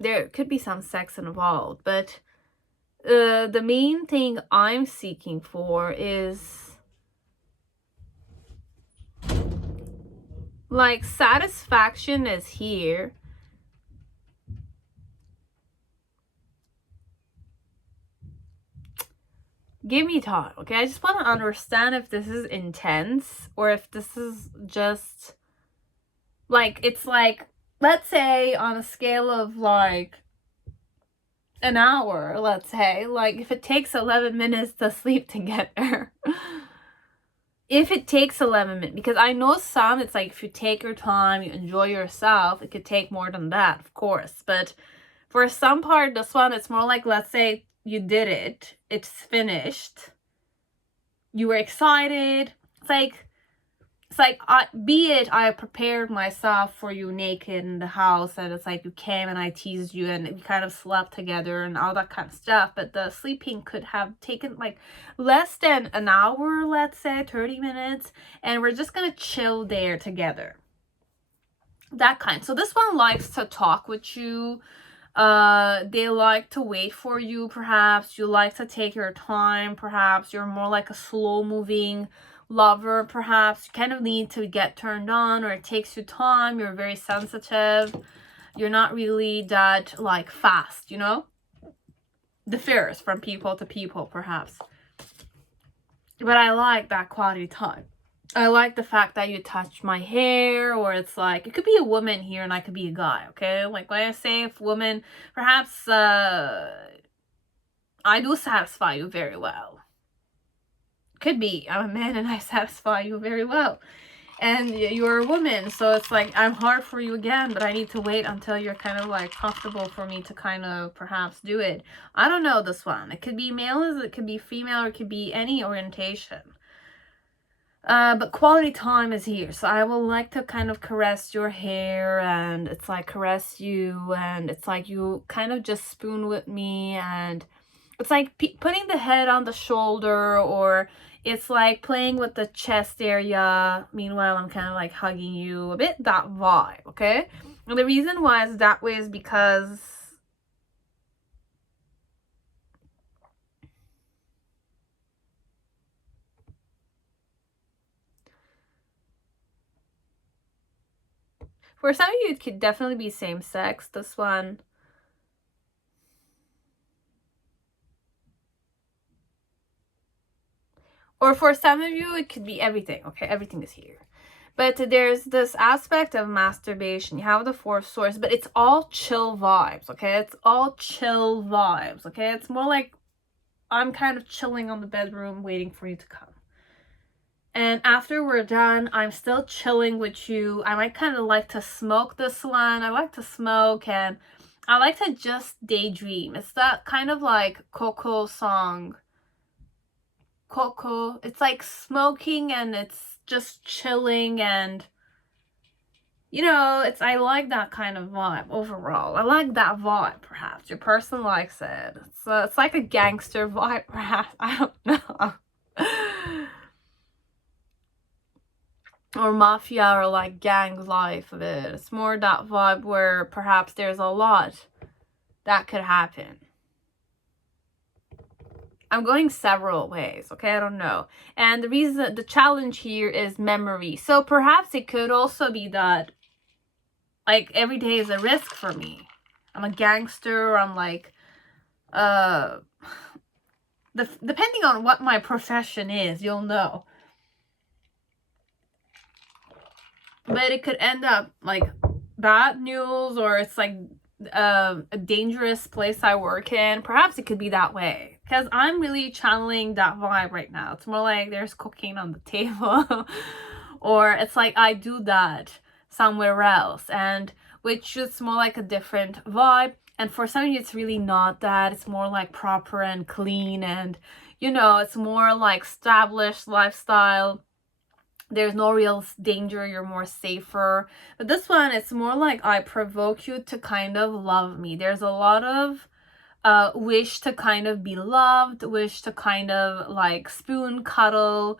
there could be some sex involved. But the main thing I'm seeking for is like satisfaction is here. Give me time, okay? I just want to understand if this is intense or if this is just like, it's like, let's say on a scale of like an hour, let's say, like if it takes 11 minutes to sleep together. If it takes 11 minutes, because I know some, it's like if you take your time, you enjoy yourself, it could take more than that, of course. But for some part, this one, it's more like, let's say you did it, it's finished, you were excited. It's like it's like, be it I prepared myself for you naked in the house, and it's like you came and I teased you and we kind of slept together and all that kind of stuff, but the sleeping could have taken like less than an hour, let's say 30 minutes, and we're just gonna chill there together. That kind. So this one likes to talk with you. They like to wait for you, perhaps. You like to take your time, perhaps. You're more like a slow moving lover, perhaps. You kind of need to get turned on, or it takes you time. You're very sensitive. You're not really that like fast, you know? Differs from people to people, perhaps. But I like that quality time. I like the fact that you touch my hair, or it's like, it could be a woman here and I could be a guy, okay? Like when I say if woman, perhaps I do satisfy you very well. Could be, I'm a man and I satisfy you very well. And you're a woman, so it's like, I'm hard for you again, but I need to wait until you're kind of like comfortable for me to kind of perhaps do it. I don't know this one. It could be male, it could be female, or it could be any orientation. But quality time is here. So I will like to kind of caress your hair, and it's like caress you, and it's like you kind of just spoon with me, and it's like putting the head on the shoulder, or it's like playing with the chest area. Meanwhile, I'm kind of like hugging you, a bit that vibe, okay? And the reason why it's that way is because for some of you, it could definitely be same sex. This one, or for some of you, it could be everything, okay? Everything is here. But there's this aspect of masturbation. You have the Four of Swords, but it's all chill vibes, okay? It's all chill vibes, okay? It's more like I'm kind of chilling on the bedroom waiting for you to come. And after we're done, I'm still chilling with you. I might kind of like to smoke this one. I like to smoke, and I like to just daydream. It's that kind of like Coco song. Coco. It's like smoking, and it's just chilling, and you know, I like that kind of vibe overall. I like that vibe, perhaps. Your person likes it. It's like a gangster vibe, perhaps. I don't know. Or mafia, or like gang life of it. It's more that vibe where perhaps there's a lot that could happen. I'm going several ways, okay? I don't know. And the reason, the challenge here is memory. So perhaps it could also be that, like, every day is a risk for me. I'm a gangster, I'm like, depending on what my profession is, you'll know. But it could end up like bad news, or it's like a dangerous place I work in. Perhaps it could be that way. Because I'm really channeling that vibe right now. It's more like there's cocaine on the table. Or it's like I do that somewhere else. And which is more like a different vibe. And for some of you, it's really not that. It's more like proper and clean. And, you know, it's more like established lifestyle. There's no real danger. You're more safer. But this one, it's more like I provoke you to kind of love me. There's a lot of wish to kind of be loved, wish to kind of like spoon, cuddle,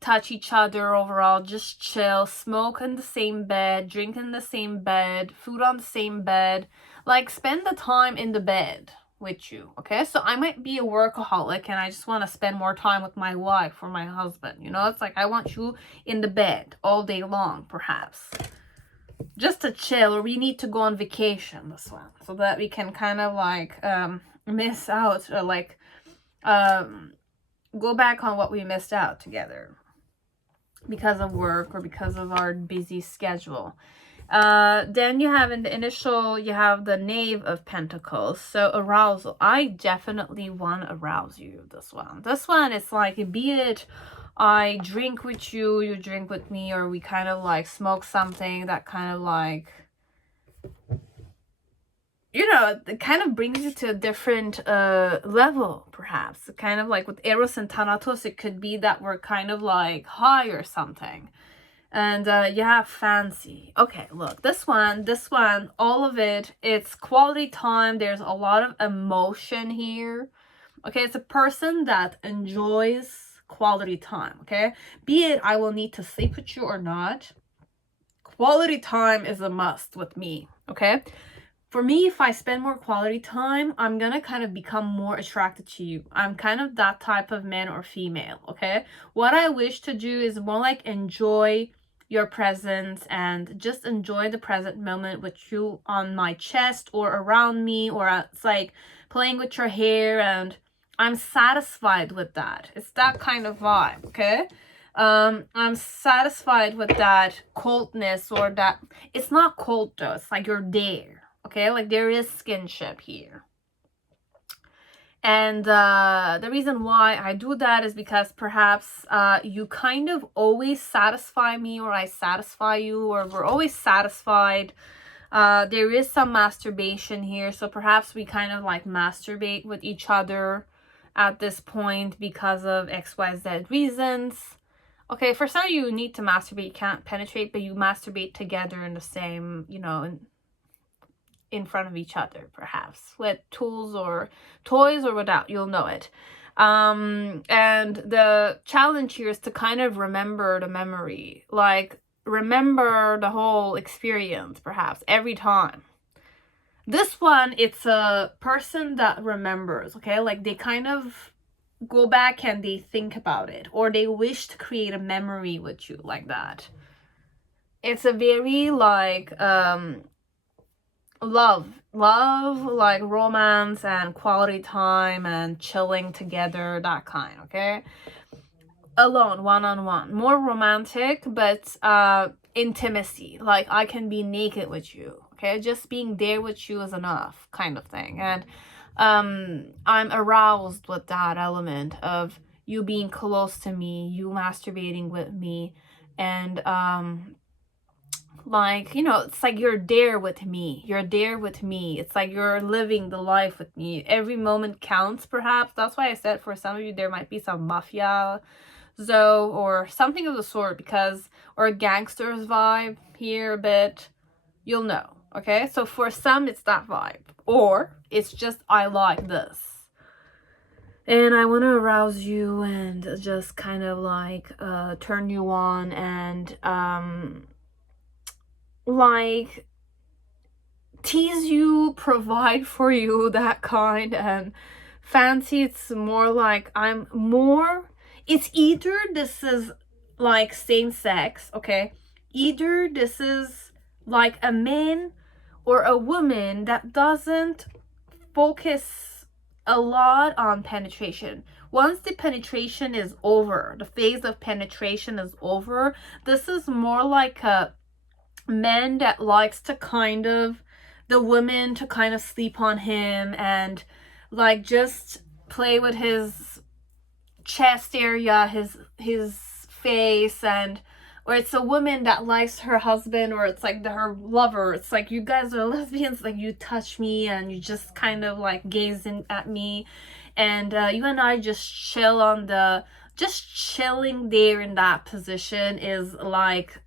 touch each other overall, just chill, smoke in the same bed, drink in the same bed, food on the same bed, like spend the time in the bed with you, okay? So I might be a workaholic and I just want to spend more time with my wife or my husband, you know? It's like I want you in the bed all day long, perhaps. Just to chill, or we need to go on vacation this one, so that we can kind of like miss out, or like go back on what we missed out together because of work or because of our busy schedule. Then you have in the initial, you have the Knave of Pentacles. So arousal. I definitely want to arouse you, this one. This one is like, be it I drink with you, you drink with me, or we kind of like smoke something that kind of like, you know, it kind of brings you to a different level, perhaps. Kind of like with Eros and Thanatos, it could be that we're kind of like high or something. And you have fancy. Okay, look, this one, all of it, it's quality time. There's a lot of emotion here. Okay, it's a person that enjoys quality time. Okay, be it I will need to sleep with you or not, quality time is a must with me. Okay, for me, if I spend more quality time, I'm gonna kind of become more attracted to you. I'm kind of that type of man or female. Okay, what I wish to do is more like enjoy your presence and just enjoy the present moment with you on my chest or around me, or it's like playing with your hair, and I'm satisfied with that. It's that kind of vibe. Okay, I'm satisfied with that coldness, or that it's not cold though, it's like you're there. Okay, like there is skinship here. And the reason why I do that is because perhaps you kind of always satisfy me, or I satisfy you, or we're always satisfied. There is some masturbation here, so perhaps we kind of like masturbate with each other at this point because of XYZ reasons. Okay, for some of you need to masturbate, you can't penetrate, but you masturbate together in the same, you know, in front of each other, perhaps with tools or toys or without, you'll know it. And the challenge here is to kind of remember the memory, like remember the whole experience, perhaps every time. This one, it's a person that remembers. Okay, like they kind of go back and they think about it, or they wish to create a memory with you, like it's a very like love, like romance and quality time and chilling together, that kind. Okay, alone, one-on-one, more romantic, but intimacy, like I can be naked with you. Okay, just being there with you is enough, kind of thing. And I'm aroused with that element of you being close to me, you masturbating with me, and like, you know, it's like you're there with me, it's like you're living the life with me. Every moment counts, perhaps. That's why I said for some of you there might be some mafia or something of the sort, because, or a gangster's vibe here a bit, you'll know. Okay, so for some it's that vibe, or it's just I like this and I want to arouse you and just kind of like turn you on, and like tease you, provide for you, that kind. And fancy, it's more like it's either this is like same sex, okay, either this is like a man or a woman that doesn't focus a lot on penetration. Once the penetration is over, the phase of penetration is over, this is more like a man that likes to kind of, the woman to kind of sleep on him and like just play with his chest area, his face, and or it's a woman that likes her husband, or it's like her lover. It's like you guys are lesbians, like you touch me and you just kind of like gazing at me, and you and I just chill on the, just chilling there in that position is like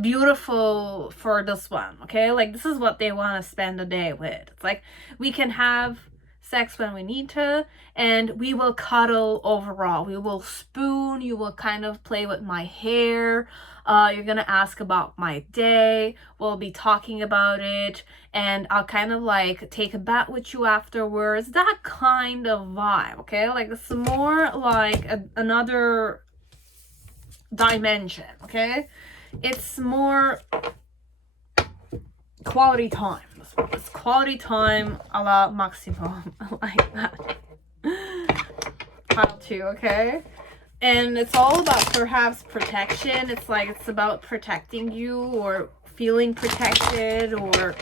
beautiful for this one. Okay, like this is what they want to spend the day with. It's like we can have sex when we need to, and we will cuddle overall, we will spoon, you will kind of play with my hair, you're gonna ask about my day, we'll be talking about it, and I'll kind of like take a bath with you afterwards, that kind of vibe. Okay, like it's more like another dimension. Okay, it's more quality time. It's quality time a la maximum. Like that. Pile 2, okay? And it's all about perhaps protection. It's like it's about protecting you or feeling protected, or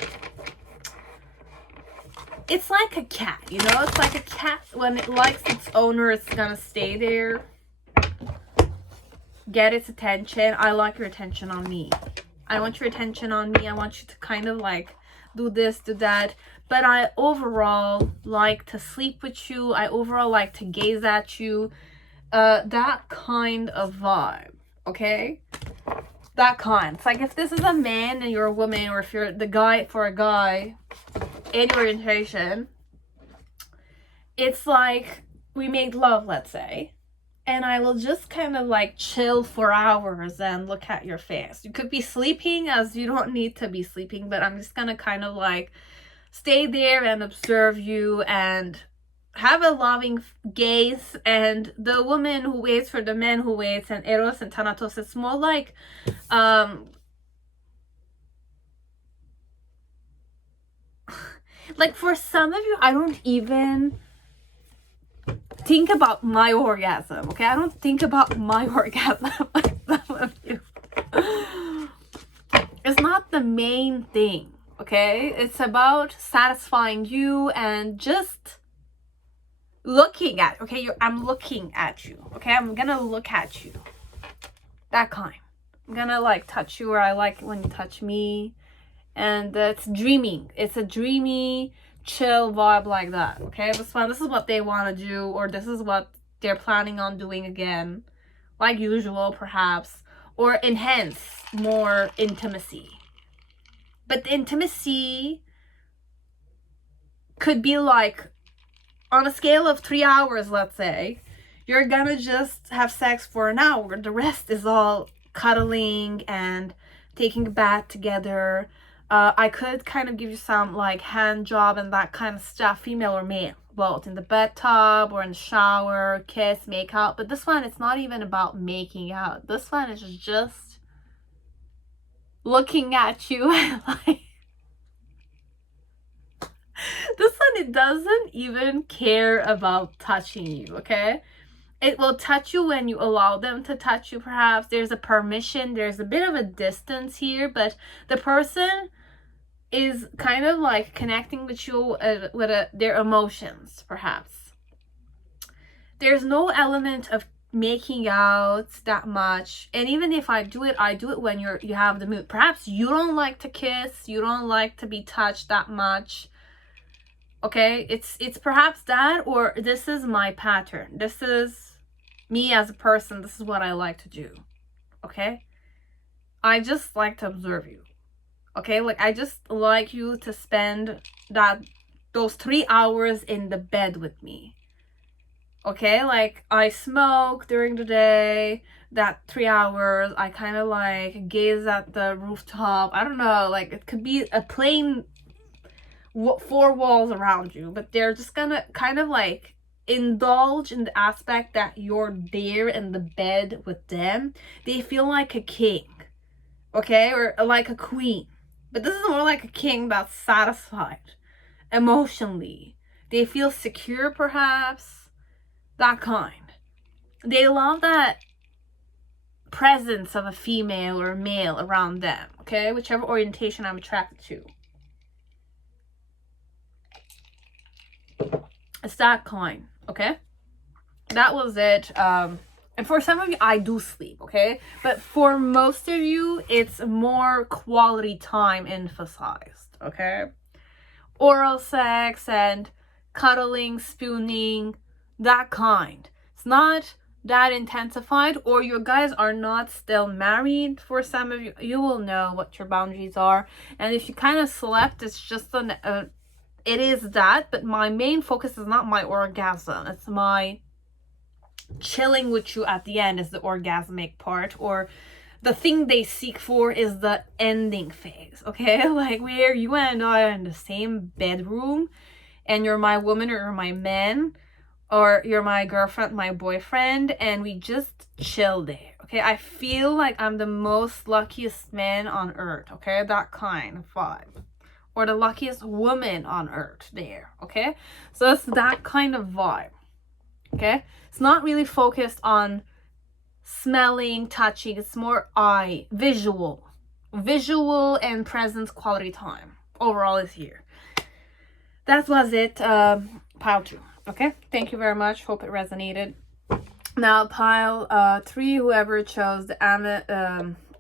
it's like a cat, you know? It's like a cat, when it likes its owner, it's gonna stay there, get its attention. I like your attention on me. I want your attention on me. I want you to kind of like do this, do that. But I overall like to sleep with you. I overall like to gaze at you. That kind of vibe. Okay? That kind. It's like if this is a man and you're a woman, or if you're the guy for a guy in your orientation, it's like we made love, let's say, and I will just kind of like chill for hours and look at your face. You could be sleeping, as you don't need to be sleeping, but I'm just gonna kind of like stay there and observe you and have a loving gaze. And the woman who waits for the man who waits, and Eros and Thanatos, it's more like like for some of you, I don't even think about my orgasm, okay? I don't think about my orgasm like some of you. It's not the main thing, okay? It's about satisfying you and just looking at, okay? I'm looking at you, okay? I'm gonna look at you. That kind. I'm gonna like touch you, or I like when you touch me. And it's dreaming. It's a dreamy, chill vibe like that, okay? This is what they want to do, or this is what they're planning on doing again, like usual perhaps, or enhance more intimacy. But the intimacy could be like, on a scale of 3 hours, let's say, you're gonna just have sex for an hour. The rest is all cuddling and taking a bath together. I could kind of give you some like hand job and that kind of stuff, female or male, both in the bathtub or in the shower, kiss, make out. But this one, it's not even about making out. This one is just looking at you and like, this one, it doesn't even care about touching you, okay? It will touch you when you allow them to touch you, perhaps. There's a permission, there's a bit of a distance here, but the person is kind of like connecting with you with their emotions, perhaps. There's no element of making out that much, and even if I do it when you have the mood. Perhaps you don't like to kiss, you don't like to be touched that much, okay? It's perhaps that, or this is my pattern, this is me as a person, this is what I like to do, okay? I just like to observe you, okay? Like, I just like you to spend those 3 hours in the bed with me, okay? Like, I smoke during the day, that 3 hours, I kind of like gaze at the rooftop. I don't know, like, it could be a plain 4 walls around you, but they're just gonna kind of like indulge in the aspect that you're there in the bed with them. They feel like a king, okay, or like a queen, but this is more like a king that's satisfied emotionally. They feel secure, perhaps, that kind. They love that presence of a female or a male around them, okay, whichever orientation I'm attracted to. It's that kind, okay? That was it. And for some of you, I do sleep, okay? But for most of you, it's more quality time emphasized, okay? Oral sex and cuddling, spooning, that kind. It's not that intensified, or you guys are not still married. For some of you, you will know what your boundaries are. And if you kind of slept, it's just it is that, but my main focus is not my orgasm. It's my chilling with you at the end is the orgasmic part, or the thing they seek for is the ending phase, okay? Like where you and I are in the same bedroom and you're my woman or you're my man, or you're my girlfriend, my boyfriend, and we just chill there, okay? I feel like I'm the most luckiest man on earth, okay? That kind of vibe. Or the luckiest woman on earth there, okay? So it's that kind of vibe, okay? It's not really focused on smelling, touching. It's more visual and presence, quality time. Overall is here. That was it, pile 2, okay? Thank you very much. Hope it resonated. Now, pile 3, whoever chose the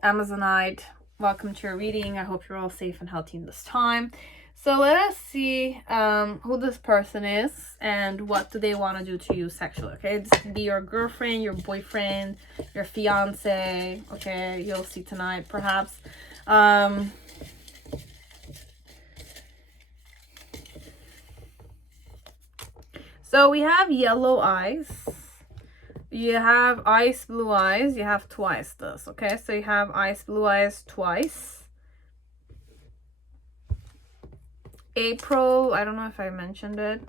Amazonite, welcome to your reading. I hope you're all safe and healthy in this time. So let us see who this person is and what do they want to do to you sexually, okay? This could be your girlfriend, your boyfriend, your fiance, okay? You'll see tonight, perhaps. So we have yellow eyes. You have ice blue eyes. You have twice this, okay? So you have ice blue eyes twice. April, I don't know if I mentioned it.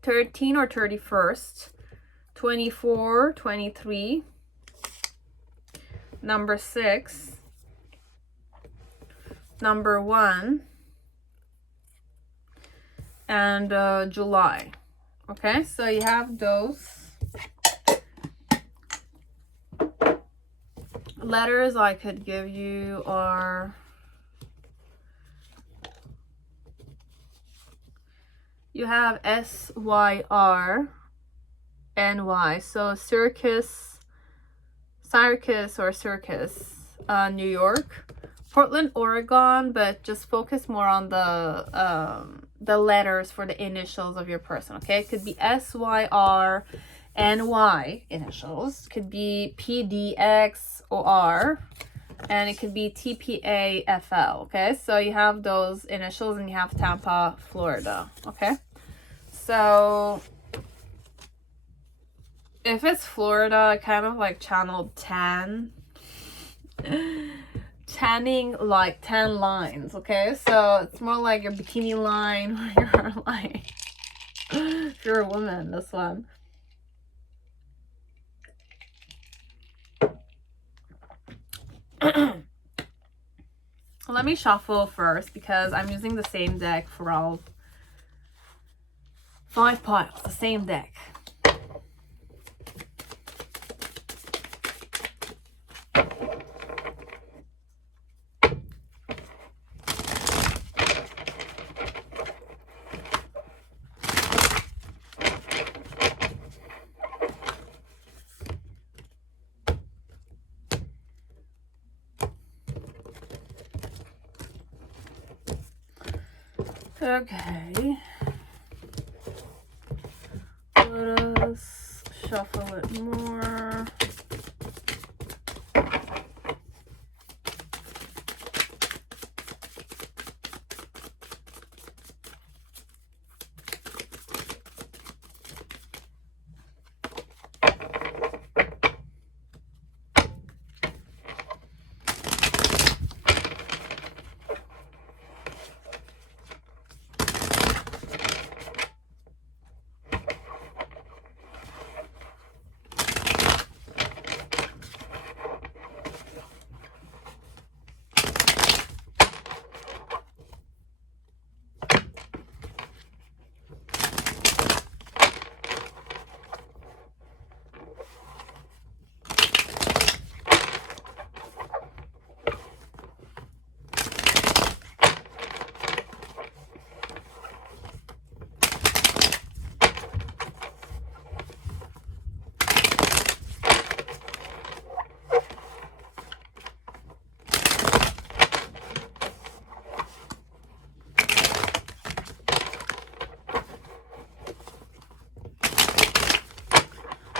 13 or 31st. 24, 23. Number 6. Number 1. And July. Okay, so you have those letters I could give you are, you have SYRNY, so circus, New York, Portland, Oregon, but just focus more on the letters for the initials of your person, okay? It could be SYRNY initials, could be PDXOR, and it could be TPAFL, okay? So you have those initials and you have Tampa, Florida, okay? So if it's Florida, I kind of like channeled tanning like 10 lines, okay? So it's more like your bikini line or your like, if you're a woman, this one. Let me shuffle first because I'm using the same deck for all 5 piles, the same deck. Okay, let us shuffle it more.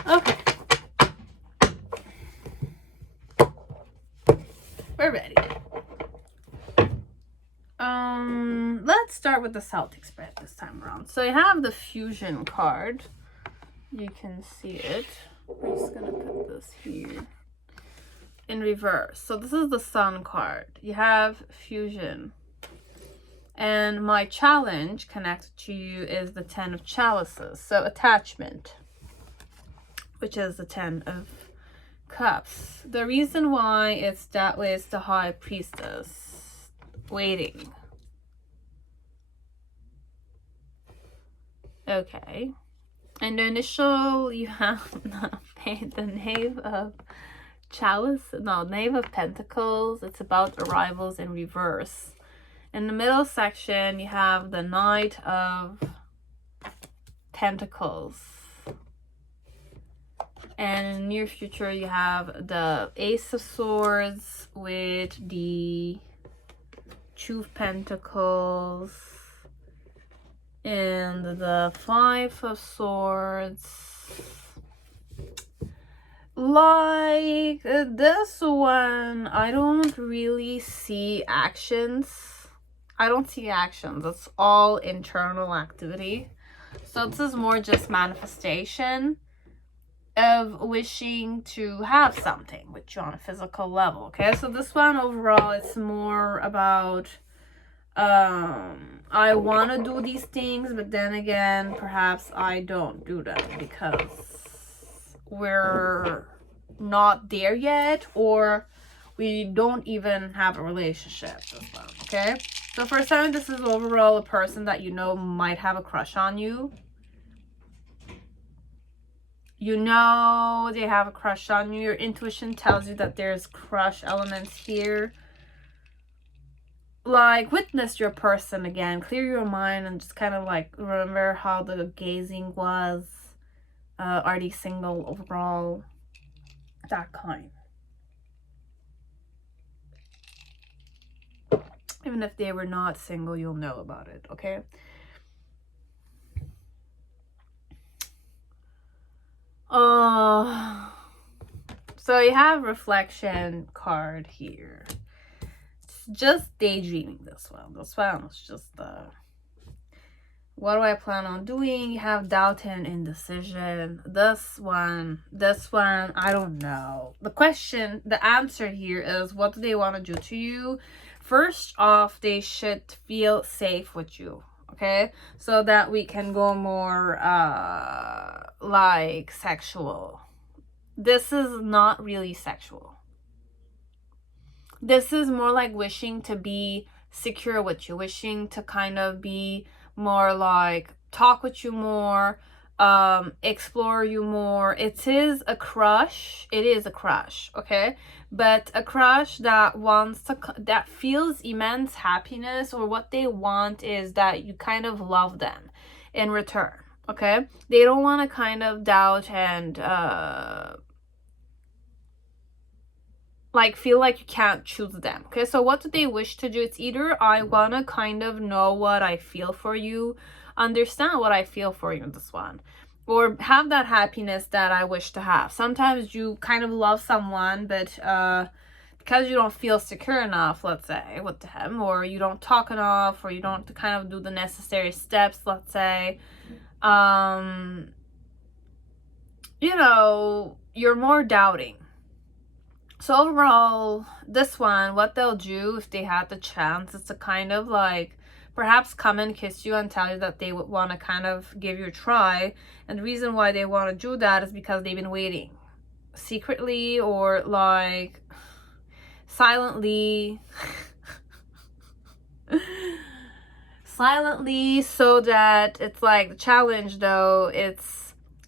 Okay, we're ready. Let's start with the Celtic spread this time around. So you have the fusion card. You can see it. I'm just gonna put this here in reverse. So this is the Sun card. You have fusion. And my challenge connected to you is the 10 of chalices. So attachment, which is the 10 of cups. The reason why it's that way is the High Priestess. Waiting. Okay. And the initial, you have the Knave of Knave of Pentacles. It's about arrivals in reverse. In the middle section, you have the Knight of Pentacles. And in the near future, you have the Ace of Swords with the Two of Pentacles and the Five of Swords. Like this one, I don't really see actions. I don't see actions. It's all internal activity. So this is more just manifestation of wishing to have something with you on a physical level. Okay, so this one overall, it's more about I want to do these things, but then again, perhaps I don't do them because we're not there yet, or we don't even have a relationship. This one, okay? So for some, this is overall a person that you know might have a crush on you. You know they have a crush on you. Your intuition tells you that there's crush elements here. Like, witness your person again. Clear your mind and just kind of like remember how the gazing was. Are they single overall? That kind. Even if they were not single, you'll know about it, okay? So you have reflection card here. It's just daydreaming, this one. This one is just what do I plan on doing? You have doubt and indecision. This one, I don't know. The answer here is, what do they want to do to you? First off, they should feel safe with you, okay? So that we can go more like sexual. This is not really sexual. This is more like wishing to be secure with you, wishing to kind of be more like talk with you more, explore you more. It is a crush, okay? But a crush that that feels immense happiness, or what they want is that you kind of love them in return, okay? They don't want to kind of doubt and like feel like you can't choose them, okay? So what do they wish to do? It's either I want to kind of know what I feel for you, understand what I feel for you in this one, or have that happiness that I wish to have. Sometimes you kind of love someone, but because you don't feel secure enough, let's say, with them, or you don't talk enough, or you don't kind of do the necessary steps, let's say, you know, you're more doubting. So overall, this one, what they'll do if they had the chance is to kind of like perhaps come and kiss you and tell you that they would want to kind of give you a try. And the reason why they want to do that is because they've been waiting secretly, or like silently so that it's like the challenge though, it's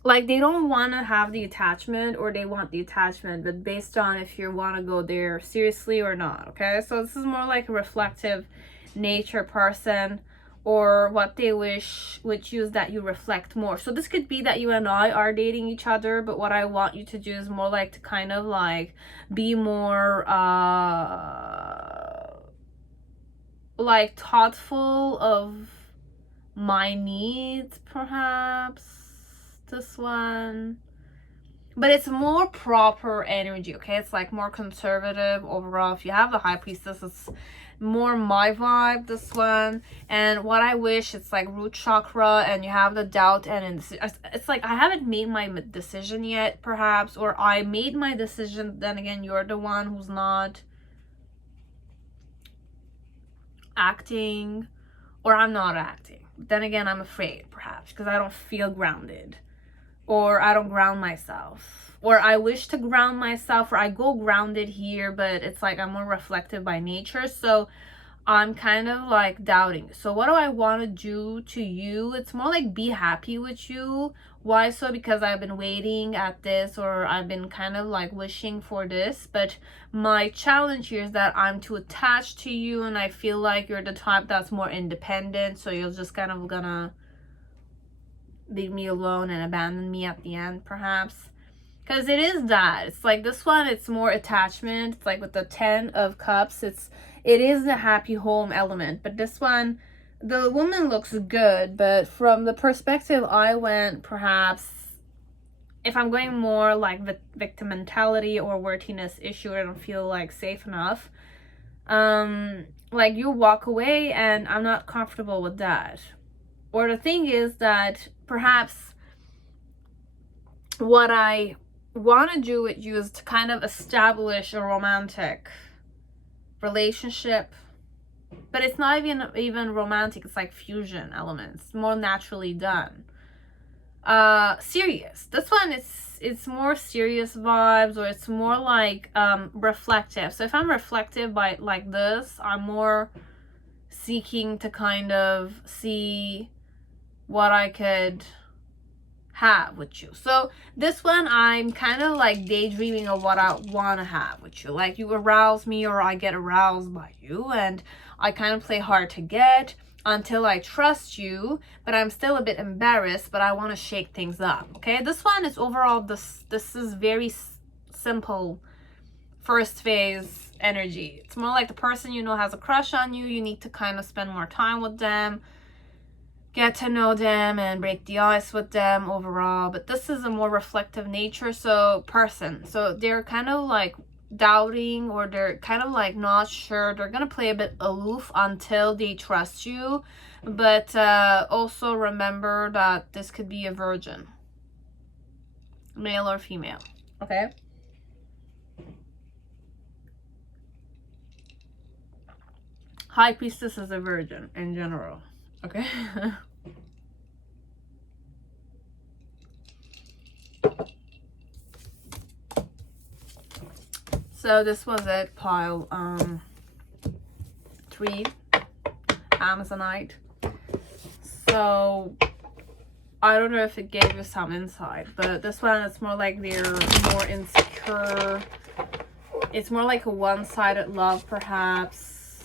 like they don't want to have the attachment, or they want the attachment, but based on if you want to go there seriously or not, okay? So this is more like a reflective nature person, or what they wish would use that you reflect more. So this could be that you and I are dating each other, but what I want you to do is more like to kind of like be more like thoughtful of my needs, perhaps. This one, but it's more proper energy, okay? It's like more conservative overall. If you have the High Priestess, it's more my vibe, this one. And what I wish, it's like root chakra, and you have the doubt, and it's like I haven't made my decision yet, perhaps, or I made my decision, then again you're the one who's not acting, or I'm not acting. Then again, I'm afraid, perhaps, because I don't feel grounded, or I don't ground myself, or I wish to ground myself, or I go grounded here, but it's like I'm more reflective by nature, so I'm kind of like doubting. So what do I want to do to you? It's more like be happy with you. Why so? Because I've been waiting at this, or I've been kind of like wishing for this, but my challenge here is that I'm too attached to you, and I feel like you're the type that's more independent, so you're just kind of gonna leave me alone and abandon me at the end, perhaps. Because it is that. It's like this one, it's more attachment. It's like with the 10 of Cups, it is the happy home element. But this one, the woman looks good, but from the perspective I went, perhaps, if I'm going more like victim mentality or worthiness issue, I don't feel like safe enough. Like you walk away and I'm not comfortable with that. Or the thing is that perhaps what I want to do with you is to kind of establish a romantic relationship, but it's not even romantic. It's like fusion elements, more naturally done. Serious. This one, it's more serious vibes, or it's more like reflective. So if I'm reflective by like this, I'm more seeking to kind of see what I could have with you. So this one, I'm kind of like daydreaming of what I want to have with you. Like you arouse me or I get aroused by you, and I kind of play hard to get until I trust you, but I'm still a bit embarrassed, but I want to shake things up. Okay, this one is overall, this is very simple first phase energy. It's more like the person you know has a crush on you. You need to kind of spend more time with them, get to know them, and break the ice with them overall. But this is a more reflective nature, so person. So they're kind of like doubting, or they're kind of like not sure. They're gonna play a bit aloof until they trust you. But also remember that this could be a virgin, male or female. Okay. High Priestess is a virgin in general. Okay. So this was it, pile 3, Amazonite. So I don't know if it gave you some insight, but this one, it's more like they're more insecure. It's more like a one-sided love, perhaps.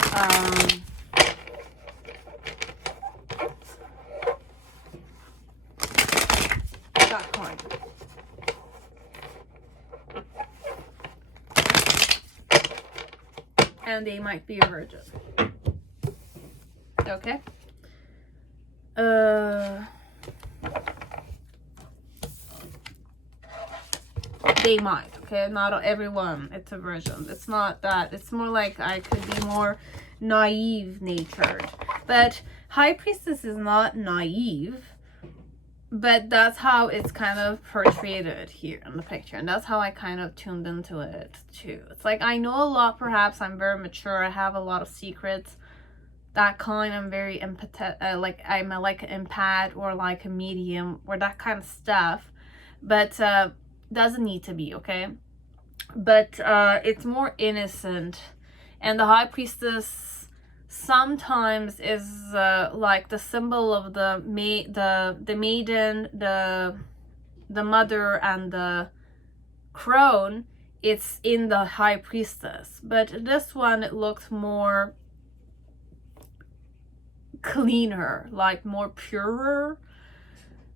That kind. And they might be a virgin. Okay. They might. Okay, not everyone. It's a virgin. It's not that. It's more like I could be more naive natured. But High Priestess is not naive. But that's how it's kind of portrayed here in the picture. And that's how I kind of tuned into it too. It's like I know a lot, perhaps. I'm very mature. I have a lot of secrets. That kind, I'm very empathetic. Like I'm like an empath or like a medium or that kind of stuff. But doesn't need to be, okay? But it's more innocent. And the High Priestess sometimes is like the symbol of the maiden, the mother, and the crone. It's in the High Priestess, but this one, it looks more cleaner, like more purer.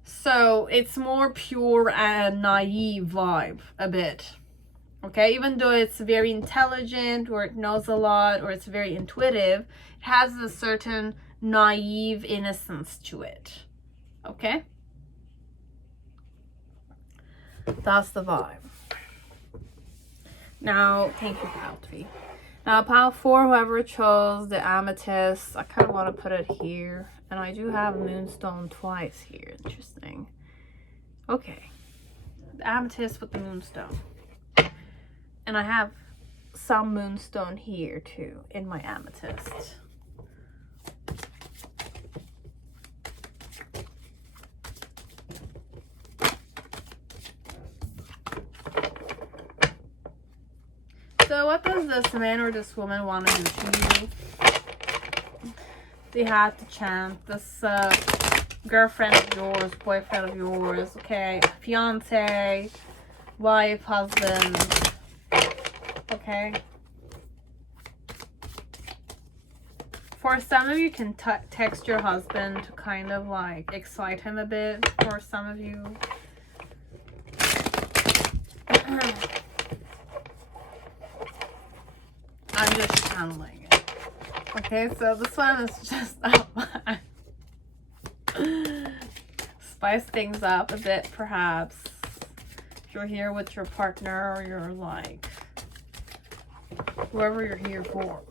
So it's more pure and naive vibe a bit. Okay, even though it's very intelligent, or it knows a lot, or it's very intuitive, it has a certain naive innocence to it. Okay? That's the vibe. Now, thank you, pile 3. Now, pile 4, whoever chose the Amethyst, I kind of want to put it here. And I do have Moonstone twice here. Interesting. Okay. The Amethyst with the Moonstone. And I have some Moonstone here too in my Amethyst. So what does this man or this woman want to do to you? They have to chant this girlfriend of yours, boyfriend of yours, okay, fiance, wife, husband, okay. For some of you, can text your husband to kind of like excite him a bit. For some of you, handling it. Okay, so this one is just outline. Spice things up a bit, perhaps. If you're here with your partner, or you're like whoever you're here for.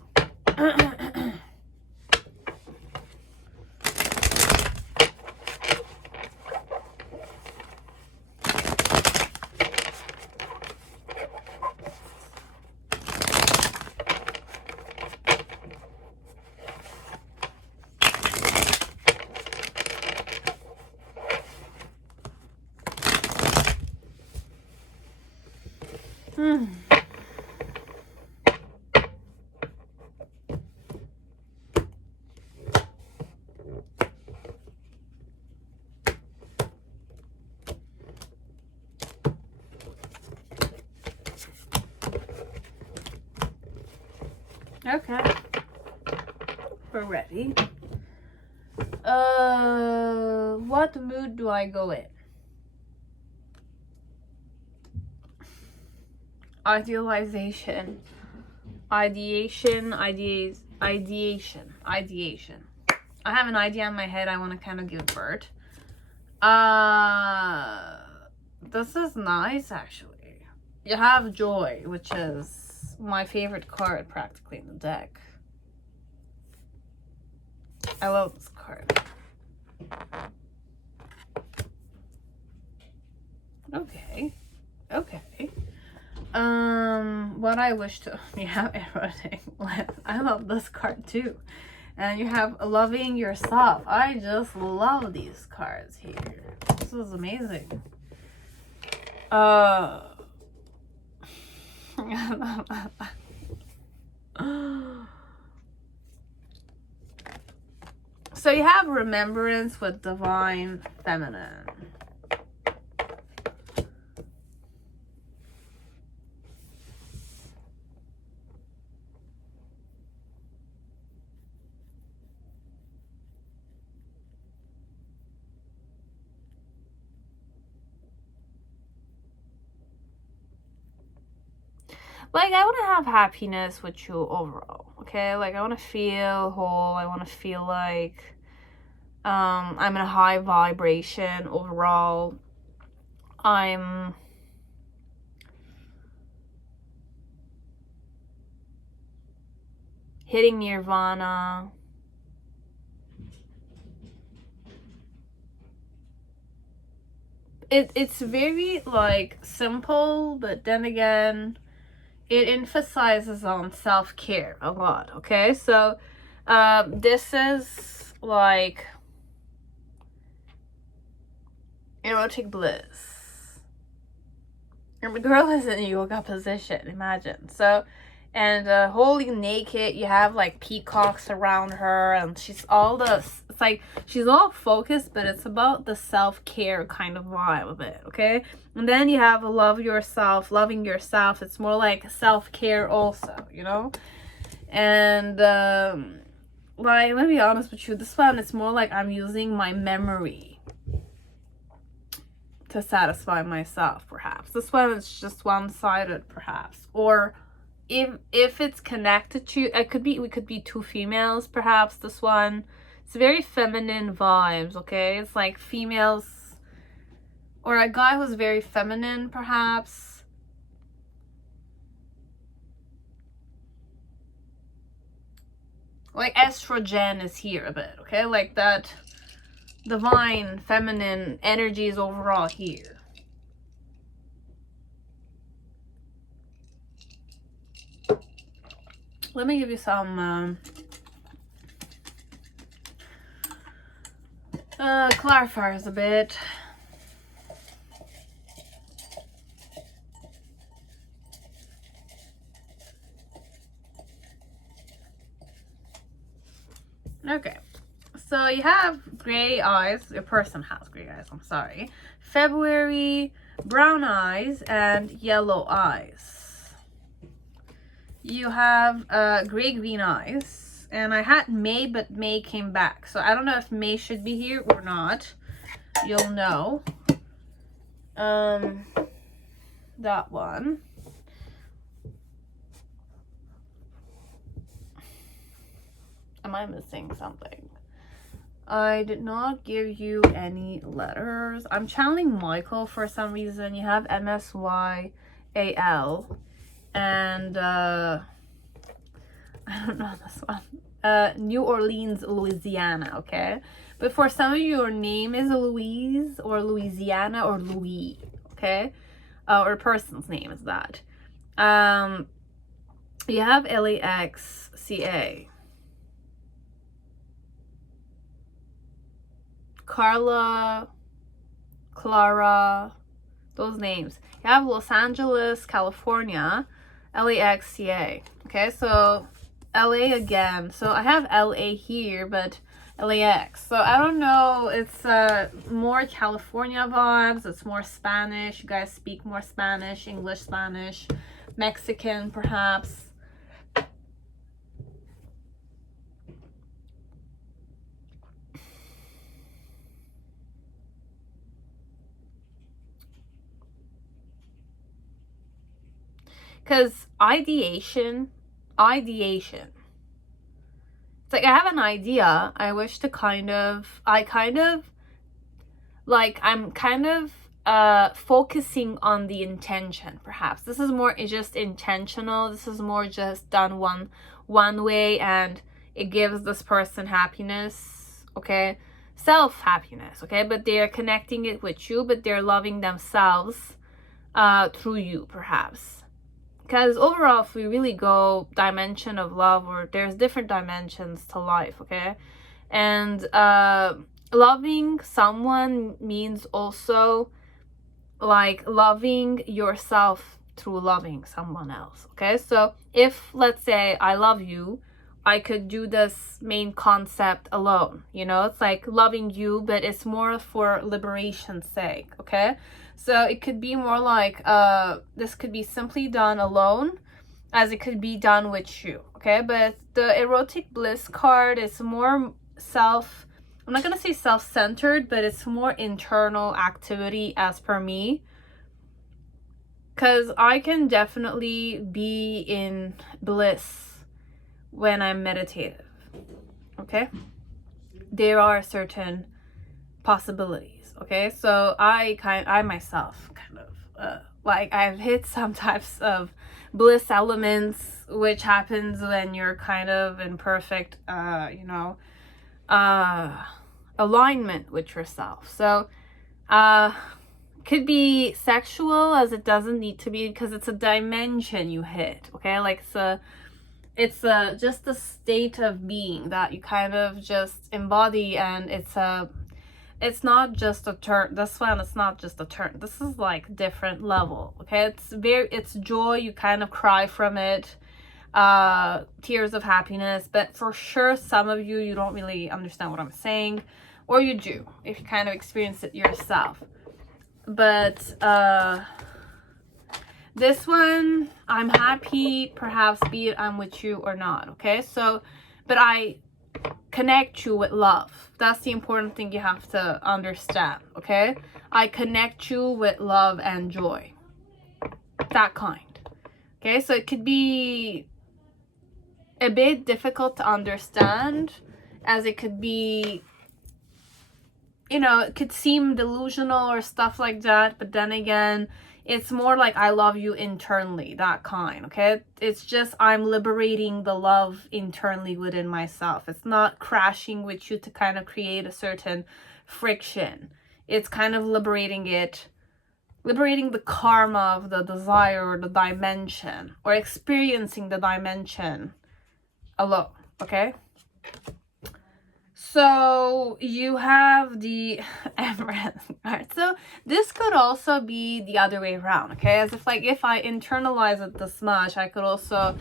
Okay, we're ready. What mood do I go in? Idealization, ideation. I have an idea in my head I want to kind of give birth. This is nice, actually. You have joy, which is my favorite card practically in the deck. I love this card. Okay. What I wish to, you have erotic. I love this card too. And you have loving yourself. I just love these cards here. This is amazing. So you have remembrance with divine feminine. Like, I want to have happiness with you overall, okay? Like, I want to feel whole. I want to feel like I'm in a high vibration overall. I'm hitting nirvana. It's very, like, simple, but then again, it emphasizes on self-care a lot, okay? So this is like erotic bliss, and the girl is in a yoga position, imagine. So, and wholly naked, you have like peacocks around her, and she's all this, it's like she's all focused, but it's about the self-care kind of vibe of it, okay? And then you have loving yourself. It's more like self-care also, you know? And like, let me be honest with you, this one, it's more like I'm using my memory to satisfy myself, perhaps. This one is just one-sided, perhaps. Or if it's connected to, we could be two females, perhaps. This one, it's very feminine vibes, okay? It's like females, or a guy who's very feminine, perhaps. Like estrogen is here a bit, okay? Like that divine feminine energy is overall here. Let me give you some clarifiers a bit. Okay, so you have gray eyes. Your person has gray eyes, I'm sorry. February, brown eyes, and yellow eyes. You have gray-green eyes. And I had May, but May came back. So I don't know if May should be here or not. You'll know. That one. am I missing something? I did not give you any letters. I'm channeling Michael for some reason. You have MSYAL. And I don't know this one. New Orleans, Louisiana, okay? But for some of you, your name is Louise or Louisiana or Louis, okay? Or a person's name is that. You have LAXCA. Carla, Clara, those names. You have Los Angeles, California, LAXCA. Okay, so LA again. So I have LA here, but LAX. So I don't know. It's more California vibes. It's more Spanish. You guys speak more Spanish, English, Spanish, Mexican, perhaps. Because ideation. It's like I have an idea. I wish to I'm kind of focusing on the intention, perhaps. This is more just intentional. This is more just done one way, and it gives this person happiness, okay? Self-happiness, okay? But they're connecting it with you, but they're loving themselves through you, perhaps. Because overall, if we really go dimension of love, or there's different dimensions to life, okay? And loving someone means also like loving yourself through loving someone else, okay? So if, let's say, I love you, I could do this main concept alone, you know? It's like loving you, but it's more for liberation's sake, okay? So it could be more like, this could be simply done alone, as it could be done with you, okay? But the erotic bliss card is more I'm not going to say self-centered, but it's more internal activity as per me. Because I can definitely be in bliss when I'm meditative, okay? There are certain possibilities, okay? So I myself kind of, like I've hit some types of bliss elements, which happens when you're kind of in perfect, alignment with yourself. So could be sexual, as it doesn't need to be, because it's a dimension you hit, okay? Like it's just a state of being that you kind of just embody, and it's not just a turn. This one, it's not just a turn. This is like different level, okay? It's joy. You kind of cry from it, tears of happiness. But for sure, some of you don't really understand what I'm saying, or you do if you kind of experience it yourself. But this one, I'm happy, perhaps, be it I'm with you or not, okay? So, but I connect you with love. That's the important thing you have to understand, okay? I connect you with love and joy. That kind. Okay, so it could be a bit difficult to understand, as it could be, it could seem delusional or stuff like that, but then again, it's more like I love you internally, that kind, okay? It's just I'm liberating the love internally within myself. It's not crashing with you to kind of create a certain friction. It's kind of liberating the karma of the desire or the dimension, or experiencing the dimension alone, okay? So you have the Empress. Alright, so this could also be the other way around, okay? As if like if I internalize it this much, I could also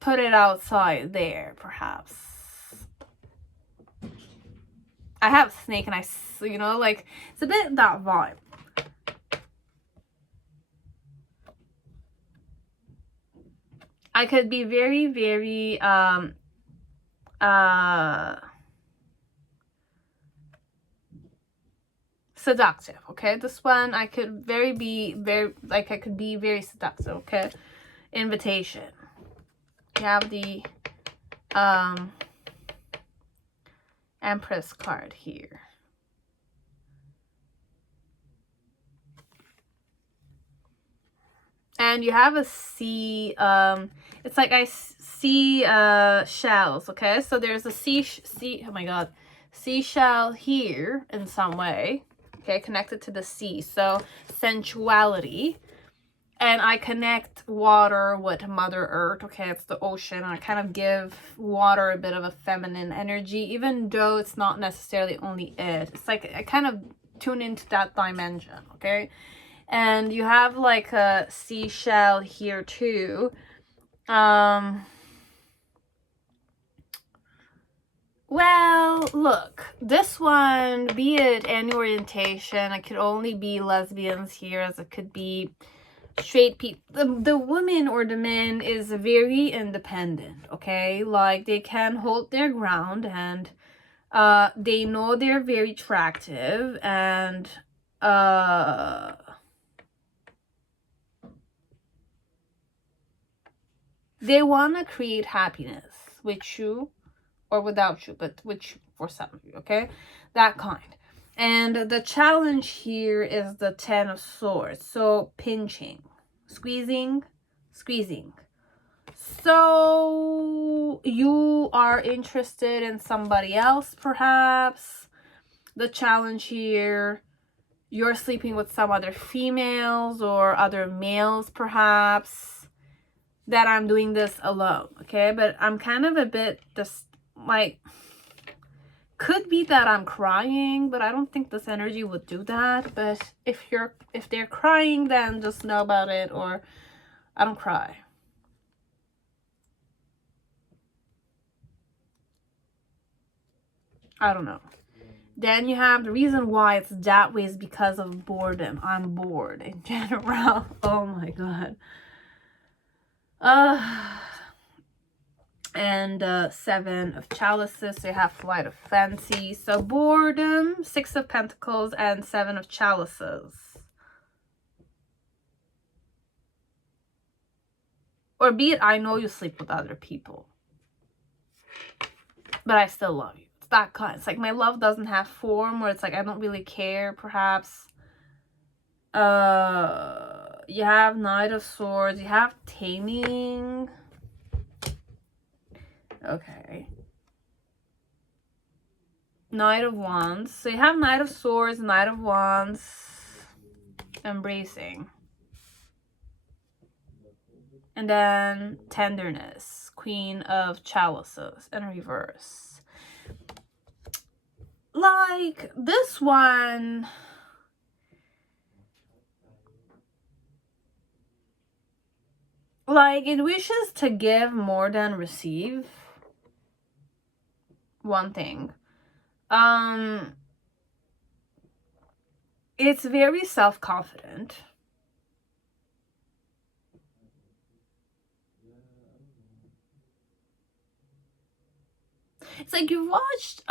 put it outside there, perhaps. I have snake and like it's a bit that vibe. I could be very, very seductive, okay? This one I could be very seductive, okay? Invitation. You have the Empress card here. And you have a sea, it's like I see shells, okay? So there's a oh my god, seashell here in some way, okay, connected to the sea. So sensuality. And I connect water with Mother Earth, okay? It's the ocean. I kind of give water a bit of a feminine energy, even though it's not necessarily only it. It's like I kind of tune into that dimension, okay? And you have like a seashell here too. Well, look, this one, be it any orientation, it could only be lesbians here, as it could be straight people. The woman or the man is very independent, okay? Like, they can hold their ground, and they know they're very attractive, and they want to create happiness with you or without you, but with you, for some of you, okay? That kind. And the challenge here is the 10 of Swords. So pinching, squeezing. So you are interested in somebody else, perhaps. The challenge here, you're sleeping with some other females or other males, perhaps. That I'm doing this alone, okay? But I'm kind of a bit just like, could be that I'm crying, but I don't think this energy would do that. But if they're crying, then just know about it, or I don't cry. I don't know. Then you have the reason why it's that way is because of boredom. I'm bored in general. Oh my god. And 7 of Chalices, so you have Flight of Fancy. So boredom, 6 of Pentacles, and 7 of Chalices. Or be it, I know you sleep with other people, but I still love you. It's that kind. It's like my love doesn't have form, or it's like I don't really care, perhaps. You have Knight of Swords, you have Taming. Okay. Knight of Wands. So you have Knight of Swords, Knight of Wands, Embracing. And then Tenderness, Queen of Chalices, in reverse. Like, this one, like, it wishes to give more than receive. One thing. It's very self-confident. It's like you watched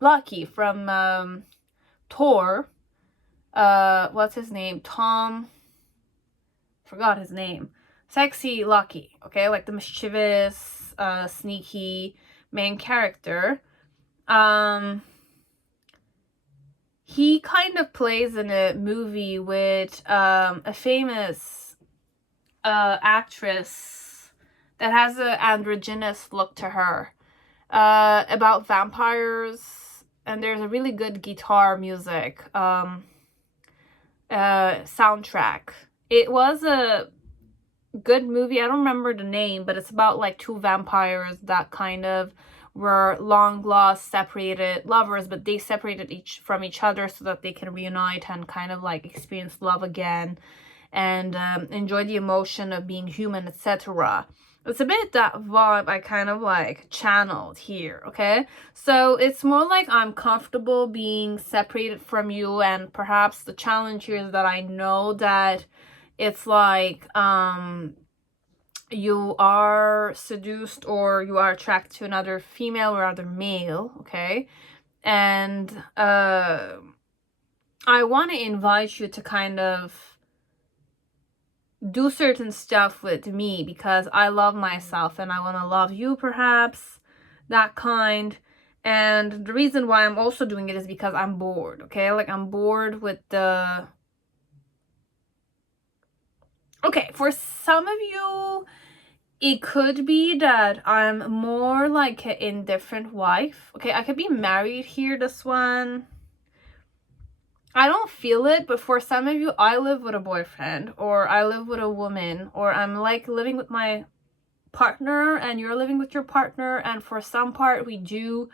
Lucky from Thor. What's his name? Tom. Forgot his name. Sexy Lucky, okay? Like the mischievous, sneaky main character. He kind of plays in a movie with a famous actress that has an androgynous look to her, about vampires, and there's a really good guitar music soundtrack. It was a good movie. I don't remember the name, but it's about like two vampires that kind of were long lost, separated lovers, but they separated from each other so that they can reunite and kind of like experience love again and enjoy the emotion of being human, etc. It's a bit that vibe I kind of like channeled here, okay? So it's more like I'm comfortable being separated from you, and perhaps the challenge here is that I know that it's like you are seduced or you are attracted to another female or other male, okay? And I want to invite you to kind of do certain stuff with me because I love myself and I want to love you, perhaps, that kind. And the reason why I'm also doing it is because I'm bored, okay? Like, I'm bored with the... Okay, for some of you, it could be that I'm more like an indifferent wife. Okay, I could be married here, this one. I don't feel it, but for some of you, I live with a boyfriend, or I live with a woman, or I'm like living with my partner and you're living with your partner, and for some part we do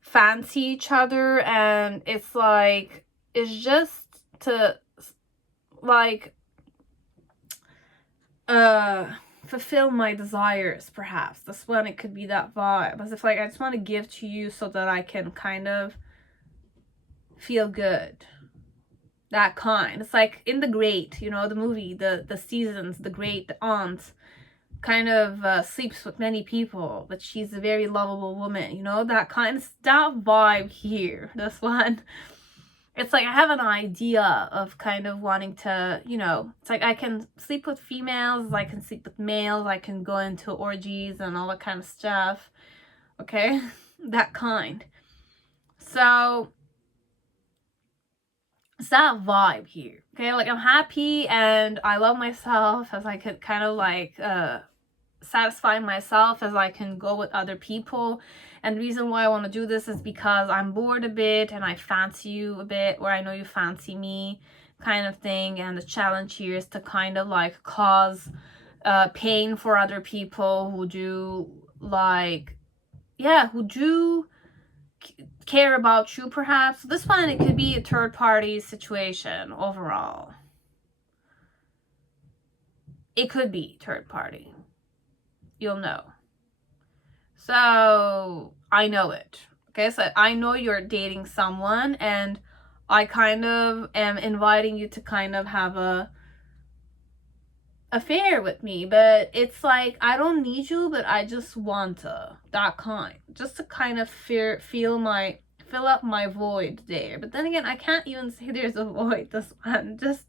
fancy each other, and it's like, it's just to like fulfill my desires, perhaps. That's when it could be that vibe, as if like I just want to give to you so that I can kind of feel good. That kind. It's like in The Great, you know, the movie, the Seasons, the Great, the aunt kind of sleeps with many people, but she's a very lovable woman, you know, that kind of, that vibe here, this one. It's like I have an idea of kind of wanting to, you know, it's like I can sleep with females, I can sleep with males, I can go into orgies and all that kind of stuff, okay? That kind. So it's that vibe here, okay? Like, I'm happy and I love myself, as I could kind of like satisfy myself as I can go with other people. And the reason why I want to do this is because I'm bored a bit and I fancy you a bit, or I know you fancy me, kind of thing. And the challenge here is to kind of like cause pain for other people who do like, yeah, who do care about you, perhaps. This one, it could be a third party situation overall. It could be third party. You'll know. So I know it. Okay, so I know you're dating someone, and I kind of am inviting you to kind of have a affair with me, but it's like I don't need you, but I just want to, that kind, just to kind of fill up my void there. But then again, I can't even say there's a void, this one. Just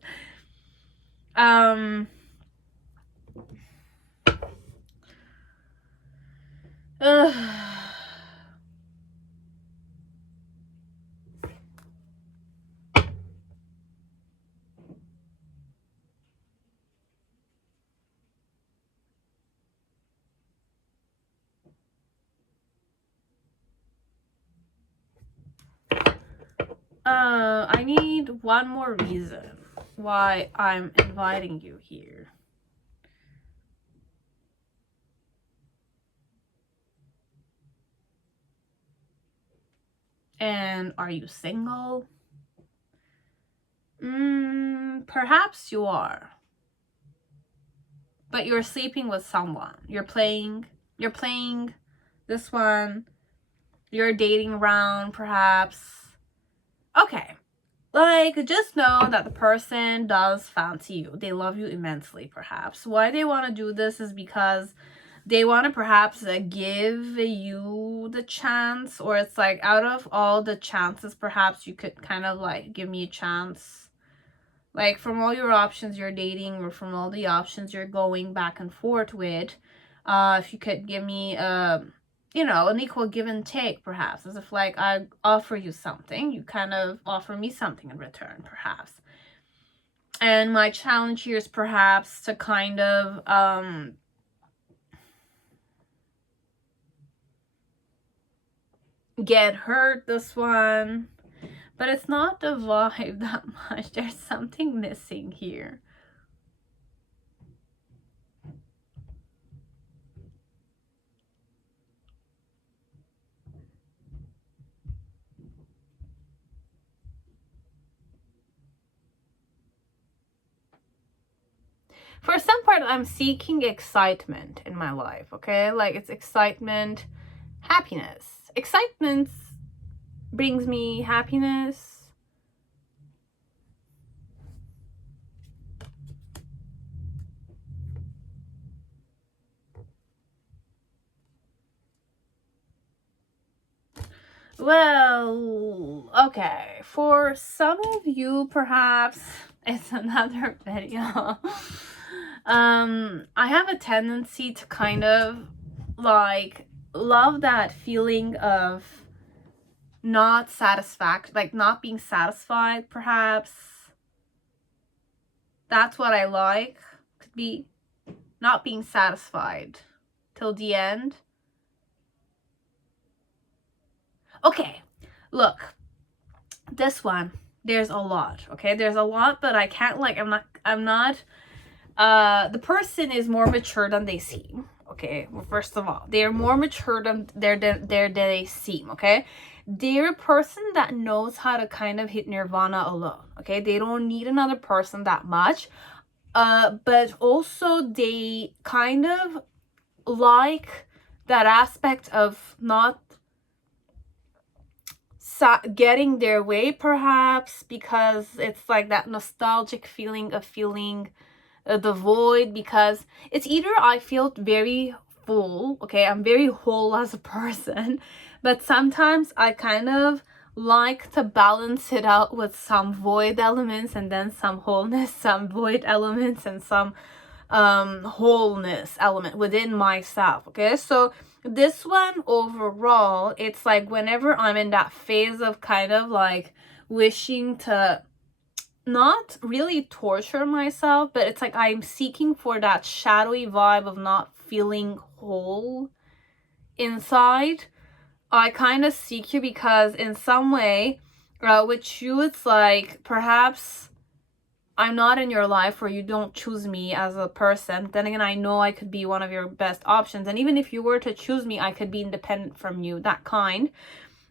I need one more reason why I'm inviting you here. And are you single? Perhaps you are. But you're sleeping with someone. You're playing this one. You're dating around, perhaps. Okay. Like, just know that the person does fancy you. They love you immensely, perhaps. Why they want to do this is because they want to perhaps give you the chance, or it's like out of all the chances, perhaps you could kind of like give me a chance. Like, from all your options you're dating, or from all the options you're going back and forth with, if you could give me you know, an equal give and take, perhaps, as if like I offer you something, you kind of offer me something in return, perhaps. And my challenge here is perhaps to kind of get hurt, this one. But it's not the vibe that much. There's something missing here. For some part, I'm seeking excitement in my life, okay? Like, it's excitement, happiness. Excitement brings me happiness. Well, okay. For some of you, perhaps, it's another video. I have a tendency to kind of like love that feeling of not being satisfied, perhaps. That's what I like. Could be not being satisfied till the end. Okay, look, this one, there's a lot, okay? There's a lot, but I can't, like, I'm not, the person is more mature than they seem, okay? Well, first of all, they're more mature than they seem, okay? They're a person that knows how to kind of hit nirvana alone, okay? They don't need another person that much, but also they kind of like that aspect of not getting their way, perhaps, because it's like that nostalgic feeling of feeling the void, because it's either I feel very full, okay, I'm very whole as a person, but sometimes I kind of like to balance it out with some void elements and then some wholeness, some void elements and some wholeness element within myself, okay? So this one overall, it's like whenever I'm in that phase of kind of like wishing to not really torture myself, but it's like I'm seeking for that shadowy vibe of not feeling whole inside. I kind of seek you because in some way, with you, it's like perhaps I'm not in your life, or you don't choose me as a person. Then again, I know I could be one of your best options. And even if you were to choose me, I could be independent from you, that kind.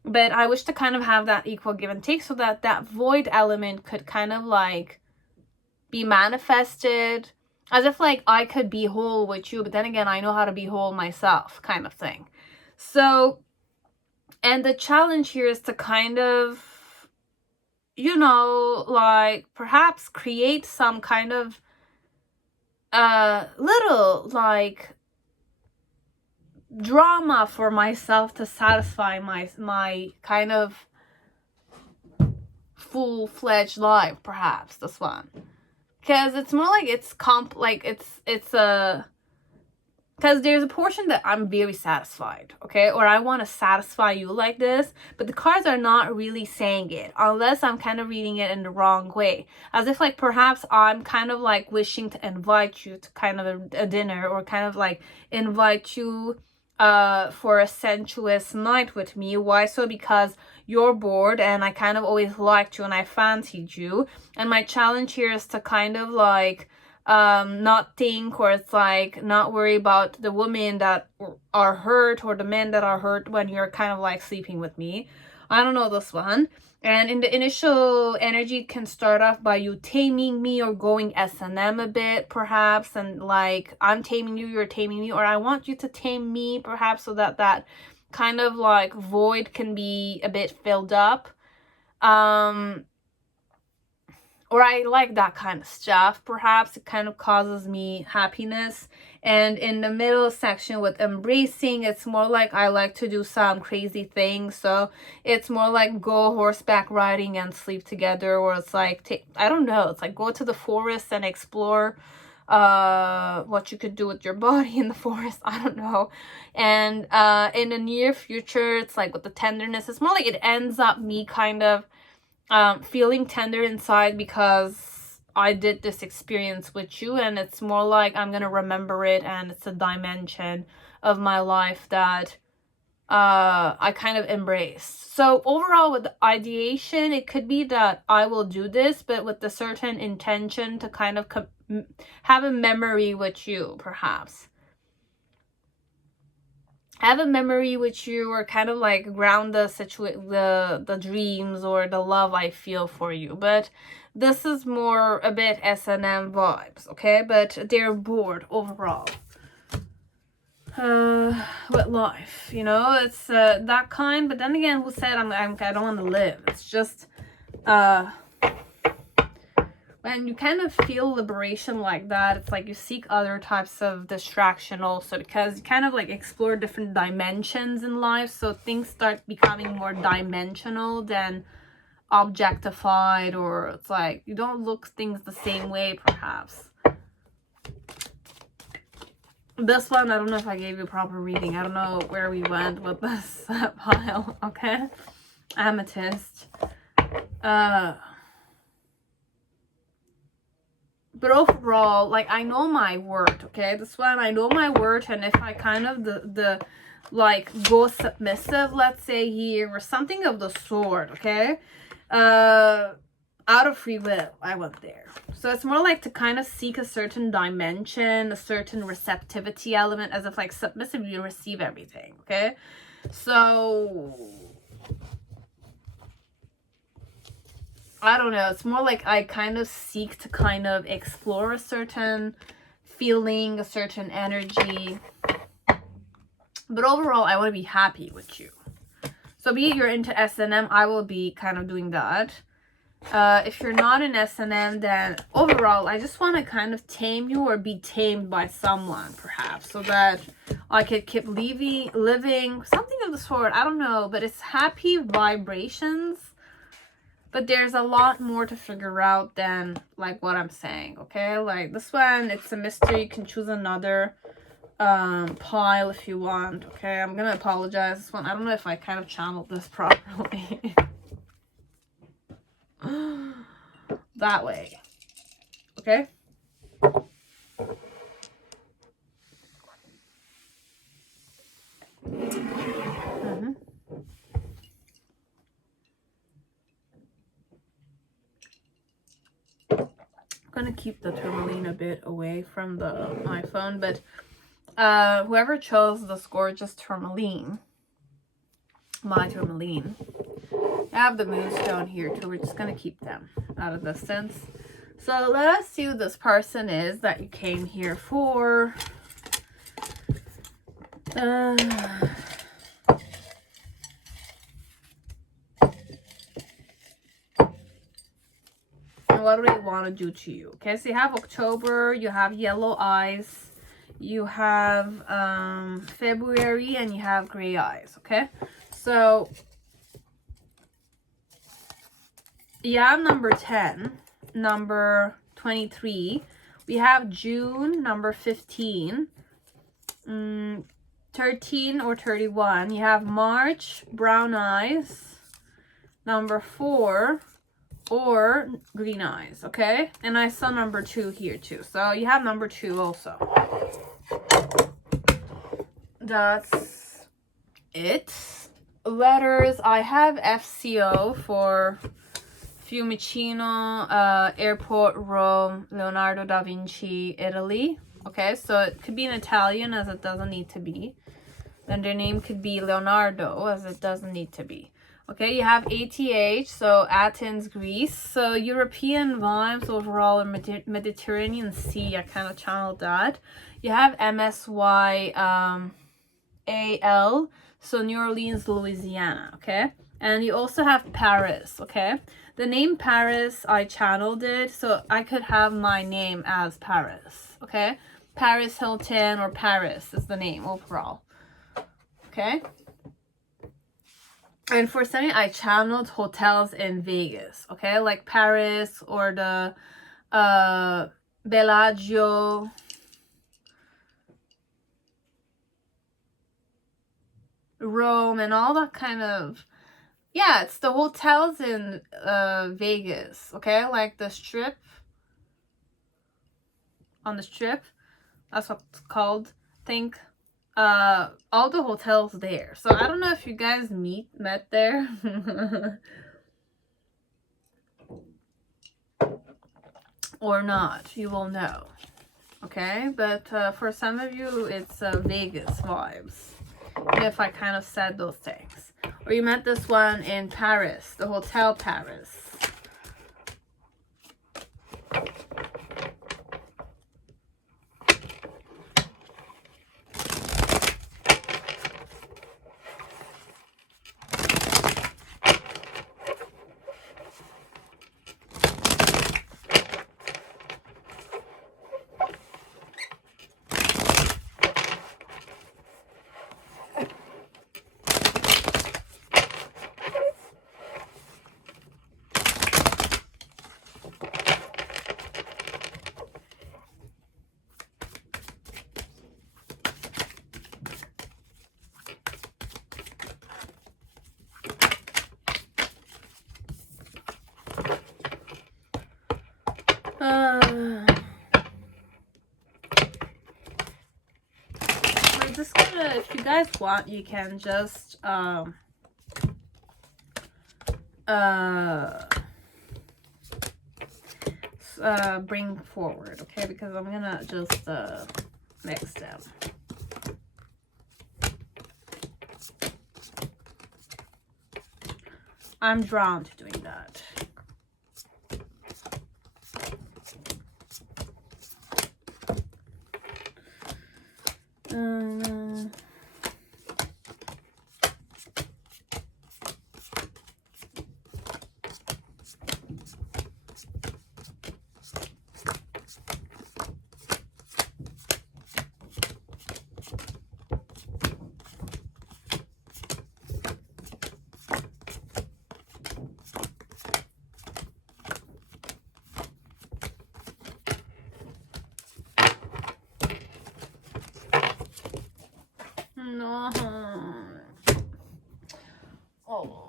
But I wish to kind of have that equal give and take so that that void element could kind of like be manifested as if like I could be whole with you. But then again, I know how to be whole myself, kind of thing. So, and the challenge here is to kind of, you know, like perhaps create some kind of little like drama for myself to satisfy my kind of full-fledged life, perhaps. This one, because it's more like it's because there's a portion that I'm very satisfied, okay? Or I want to satisfy you like this, but the cards are not really saying it, unless I'm kind of reading it in the wrong way. As if like perhaps I'm kind of like wishing to invite you to kind of a dinner, or kind of like invite you for a sensuous night with me. Why so? Because you're bored and I kind of always liked you and I fancied you. And my challenge here is to kind of like not think, or it's like not worry about the women that are hurt or the men that are hurt when you're kind of like sleeping with me. I don't know this one. And in the initial energy, it can start off by you taming me or going S&M a bit, perhaps, and like I'm taming you, you're taming me, or I want you to tame me, perhaps, so that that kind of like void can be a bit filled up. Or I like that kind of stuff. Perhaps it kind of causes me happiness. And in the middle section with embracing, it's more like I like to do some crazy things. So it's more like go horseback riding and sleep together. Or it's like, I don't know, it's like go to the forest and explore what you could do with your body in the forest. I don't know. And in the near future, it's like with the tenderness, it's more like it ends up me kind of feeling tender inside because I did this experience with you, and it's more like I'm gonna remember it, and it's a dimension of my life that I kind of embraced. So overall, with the ideation, it could be that I will do this, but with the certain intention to kind of have a memory with you, perhaps. Have a memory with you, or kind of like ground the dreams or the love I feel for you. But this is more a bit S&M vibes, okay? But they're bored overall with life, you know? It's that kind. But then again, who said I don't want to live? It's just when you kind of feel liberation like that, it's like you seek other types of distraction also, because you kind of like explore different dimensions in life. So things start becoming more dimensional than objectified, or it's like you don't look things the same way, perhaps. This one, I don't know if I gave you a proper reading. I don't know where we went with this pile, okay? Amethyst. But overall, like, I know my word, okay? This one, I know my word, and if I kind of, like, go submissive, let's say here, or something of the sort, okay? Out of free will, I went there. So it's more like to kind of seek a certain dimension, a certain receptivity element, as if like submissive, you receive everything, okay? So I don't know. It's more like I kind of seek to kind of explore a certain feeling, a certain energy. But overall, I want to be happy with you. So be it you're into S&M, I will be kind of doing that. If you're not in S&M, then overall, I just want to kind of tame you or be tamed by someone, perhaps, so that I could keep living, something of the sort. I don't know, but it's happy vibrations. But there's a lot more to figure out than, like, what I'm saying, okay? Like, this one, it's a mystery. You can choose another pile if you want, okay? I'm gonna apologize. This one, I don't know if I kind of channeled this properly. That way, okay? I'm gonna keep the tourmaline a bit away from the iPhone, but whoever chose this gorgeous tourmaline, my tourmaline, I have the moonstone here too. We're just gonna keep them at a distance. So let us see who this person is that you came here for. And what do they want to do to you? Okay, so you have October, you have yellow eyes, you have February, and you have gray eyes, okay? So you have number 10, number 23. We have June, number 15, 13 or 31. You have March, brown eyes, number 4, or green eyes, okay? And I saw number 2 here too. So you have number 2 also. That's it. Letters, I have FCO for Fiumicino, Airport, Rome, Leonardo da Vinci, Italy. Okay, so it could be in Italian, as it doesn't need to be. Then their name could be Leonardo, as it doesn't need to be. Okay, you have ATH, so Athens, Greece. So European vibes overall, and Mediterranean Sea, I kind of channeled that. You have MSY, AL, so New Orleans, Louisiana, okay? And you also have Paris, okay? The name Paris, I channeled it, so I could have my name as Paris, okay? Paris Hilton or Paris is the name overall, okay? And for Sunny, I channeled hotels in Vegas, okay? Like Paris or the Bellagio. Rome and all that kind of, yeah, it's the hotels in Vegas, okay? Like the strip, on the strip, that's what it's called, think. All the hotels there. So I don't know if you guys met there. Or not. You will know. Okay? But for some of you, it's Vegas vibes. And if I kind of said those things. Or you met this one in Paris. The Hotel Paris. if you guys want, you can just bring forward, okay? Because I'm gonna just mix them. I'm drawn to doing that. No. Oh.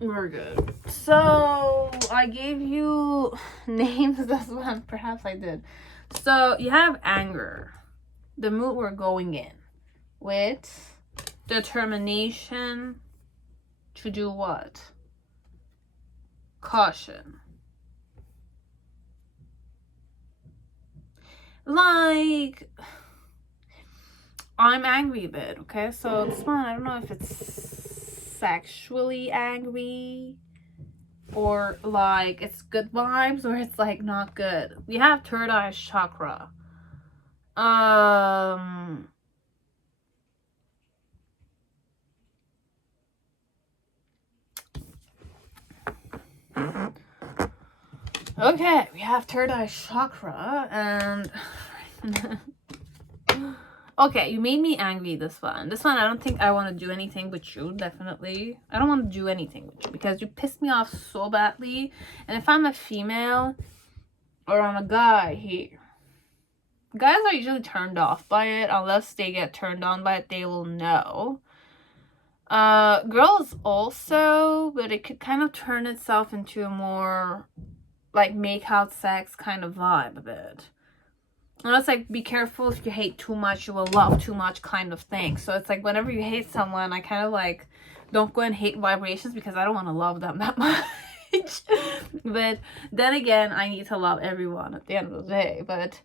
We're good. So I gave you names this one. Perhaps I did. So you have anger, the mood we're going in, with determination to do what? Caution. Like, I'm angry a bit, okay? So this one, I don't know if it's sexually angry or like it's good vibes or it's like not good. We have third eye chakra. Okay, we have third eye chakra and okay, you made me angry this one. This one, I don't think I want to do anything with you, definitely. I don't want to do anything with you because you pissed me off so badly. And if I'm a female or I'm a guy here, guys are usually turned off by it. Unless they get turned on by it, they will know. Girls also, but it could kind of turn itself into a more like make out sex kind of vibe a bit. And it's like, be careful, if you hate too much, you will love too much kind of thing. So it's like, whenever you hate someone, I kind of like, don't go and hate vibrations because I don't want to love them that much. But then again, I need to love everyone at the end of the day. But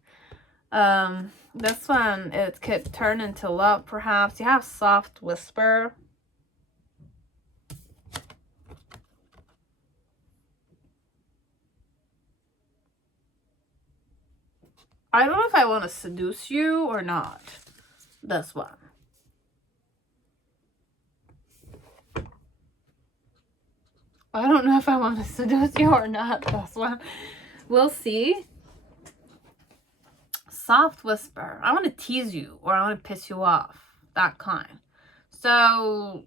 this one, it could turn into love, perhaps. You have soft whisper. I don't know if I want to seduce you or not. This one. I don't know if I want to seduce you or not. This one. We'll see. Soft whisper. I want to tease you or I want to piss you off. That kind. So,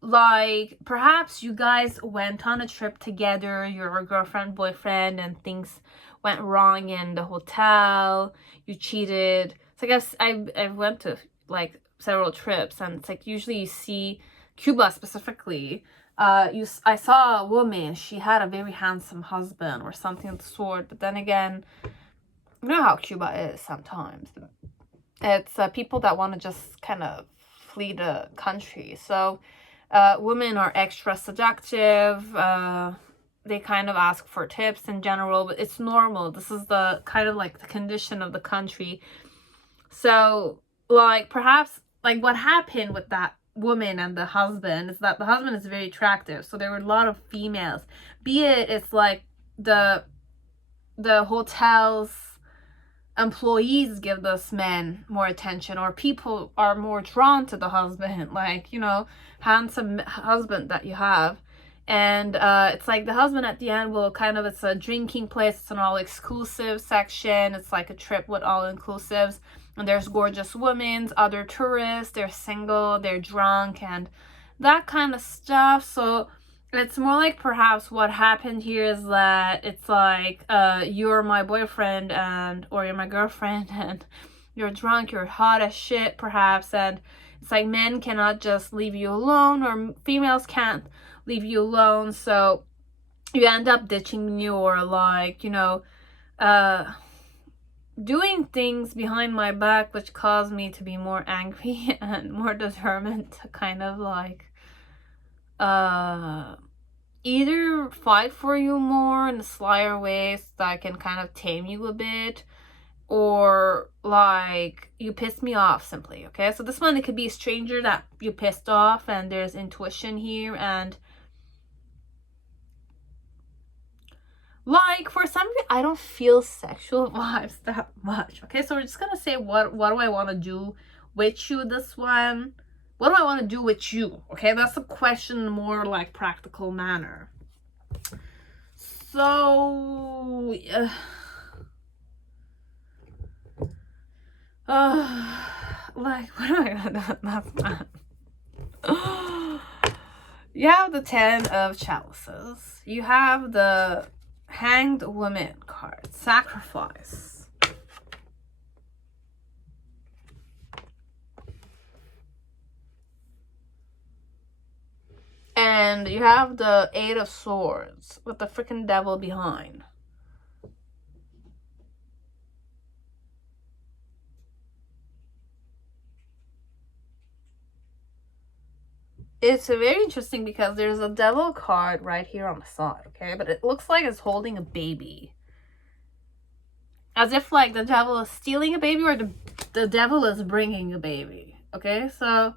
like, perhaps you guys went on a trip together. You're a girlfriend, boyfriend, and things went wrong in the hotel. You cheated. So I guess I went to like several trips, and it's like usually you see Cuba specifically. I saw a woman. She had a very handsome husband or something of the sort. But then again, you know how Cuba is sometimes. It's people that want to just kind of flee the country. So women are extra seductive. They kind of ask for tips in general, but it's normal. This is the kind of like the condition of the country. So like perhaps like what happened with that woman and the husband is that the husband is very attractive. So there were a lot of females. Be it it's like the hotel's employees give this man more attention, or people are more drawn to the husband, like, you know, handsome husband that you have. And it's like the husband at the end will kind of, it's a drinking place, it's an all-exclusive section, it's like a trip with all-inclusives, and there's gorgeous women, other tourists, they're single, they're drunk, and that kind of stuff. So It's more like perhaps what happened here is that it's like you're my boyfriend and or you're my girlfriend and you're drunk, you're hot as shit perhaps, and it's like men cannot just leave you alone or females can't leave you alone, so you end up ditching me or like, you know, doing things behind my back which cause me to be more angry and more determined to kind of like either fight for you more in a slyer way so that I can kind of tame you a bit, or like you pissed me off simply. Okay, so this one, it could be a stranger that you pissed off and there's intuition here, and like for some reason I don't feel sexual vibes that much. Okay, so we're just gonna say what do I want to do with you this one. What do I want to do with you? Okay, that's a question in a more like practical manner. So, like, what am I gonna do? That's not. You have the 10 of Chalices. You have the Hanged Woman card. Sacrifice. And you have the 8 of Swords with the freaking devil behind. It's very interesting because there's a devil card right here on the side, okay? But it looks like it's holding a baby. As if like the devil is stealing a baby or the devil is bringing a baby, okay? So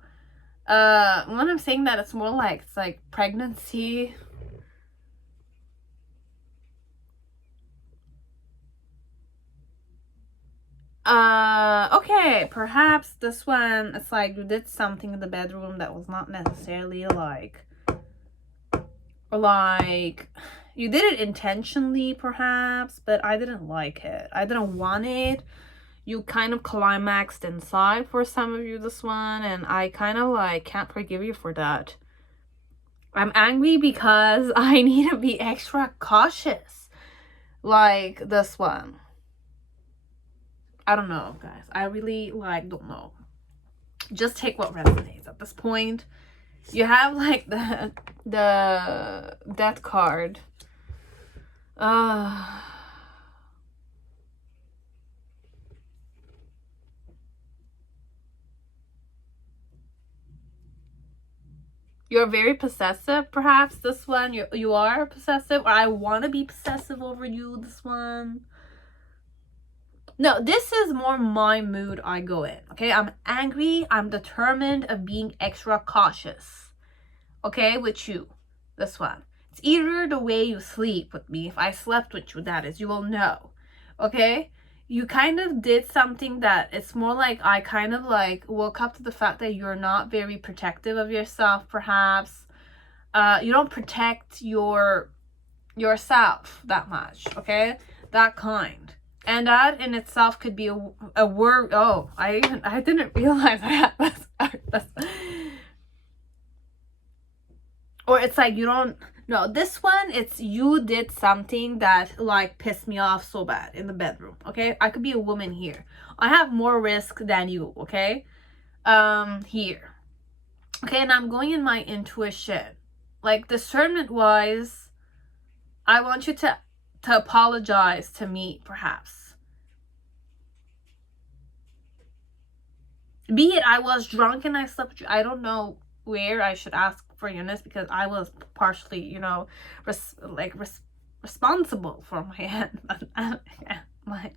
when I'm saying that, it's more like it's like pregnancy. Okay, perhaps this one, it's like you did something in the bedroom that was not necessarily like you did it intentionally perhaps, but I didn't like it. I didn't want it. You kind of climaxed inside for some of you this one, and I kind of like can't forgive you for that. I'm angry because I need to be extra cautious like this one. I don't know, guys. I really like don't know. Just take what resonates at this point. You have like the death card. You're very possessive, perhaps this one. You are possessive, or I want to be possessive over you this one. No, this is more my mood I go in, okay? I'm angry, I'm determined of being extra cautious, okay, with you, this one. It's either the way you sleep with me, if I slept with you, that is, you will know, okay? You kind of did something that it's more like I kind of like woke up to the fact that you're not very protective of yourself, perhaps. You don't protect yourself that much, okay? That kind. And that in itself could be a word. Oh, I didn't realize I had this. Or it's like you don't. No, this one, it's you did something that like pissed me off so bad in the bedroom. Okay, I could be a woman here. I have more risk than you. Okay, here. Okay, and I'm going in my intuition, like discernment wise. I want you to apologize to me, perhaps. Be it I was drunk and I slept with you. I don't know where I should ask forgiveness because I was partially, you know, responsible for my end. Like,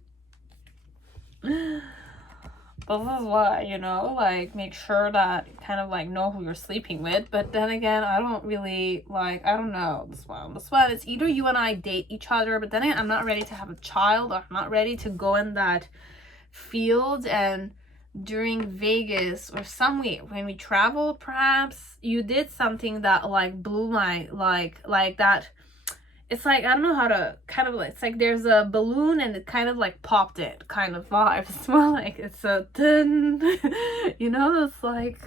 this is why, you know, like, make sure that you kind of, like, know who you're sleeping with. But then again, I don't really, like, I don't know this one. This one, it's either you and I date each other, but then again, I'm not ready to have a child, or I'm not ready to go in that field. And during Vegas or somewhere, when we traveled, perhaps, you did something that, like, blew my, like that. It's like, I don't know how to kind of, it's like there's a balloon and it kind of like popped it kind of vibe. It's more like it's a dun, you know, it's like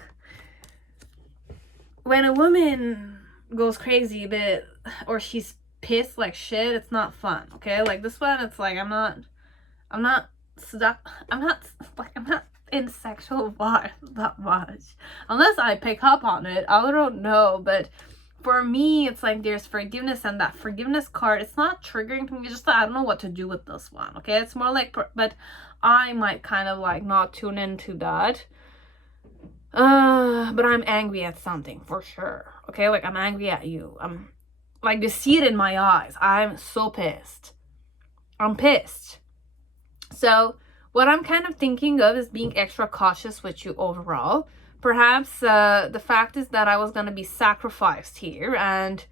when a woman goes crazy, but or she's pissed like shit, it's not fun. Okay, like this one, it's like I'm not stuck. I'm not in sexual vibe that much, unless I pick up on it. I don't know, but for me, it's like there's forgiveness, and that forgiveness card, it's not triggering to me. It's just that I don't know what to do with this one. Okay, it's more like, but I might kind of like not tune into that. But I'm angry at something for sure. Okay, like I'm angry at you. I'm like, you see it in my eyes. I'm so pissed. I'm pissed. So what I'm kind of thinking of is being extra cautious with you overall. Perhaps the fact is that I was going to be sacrificed here and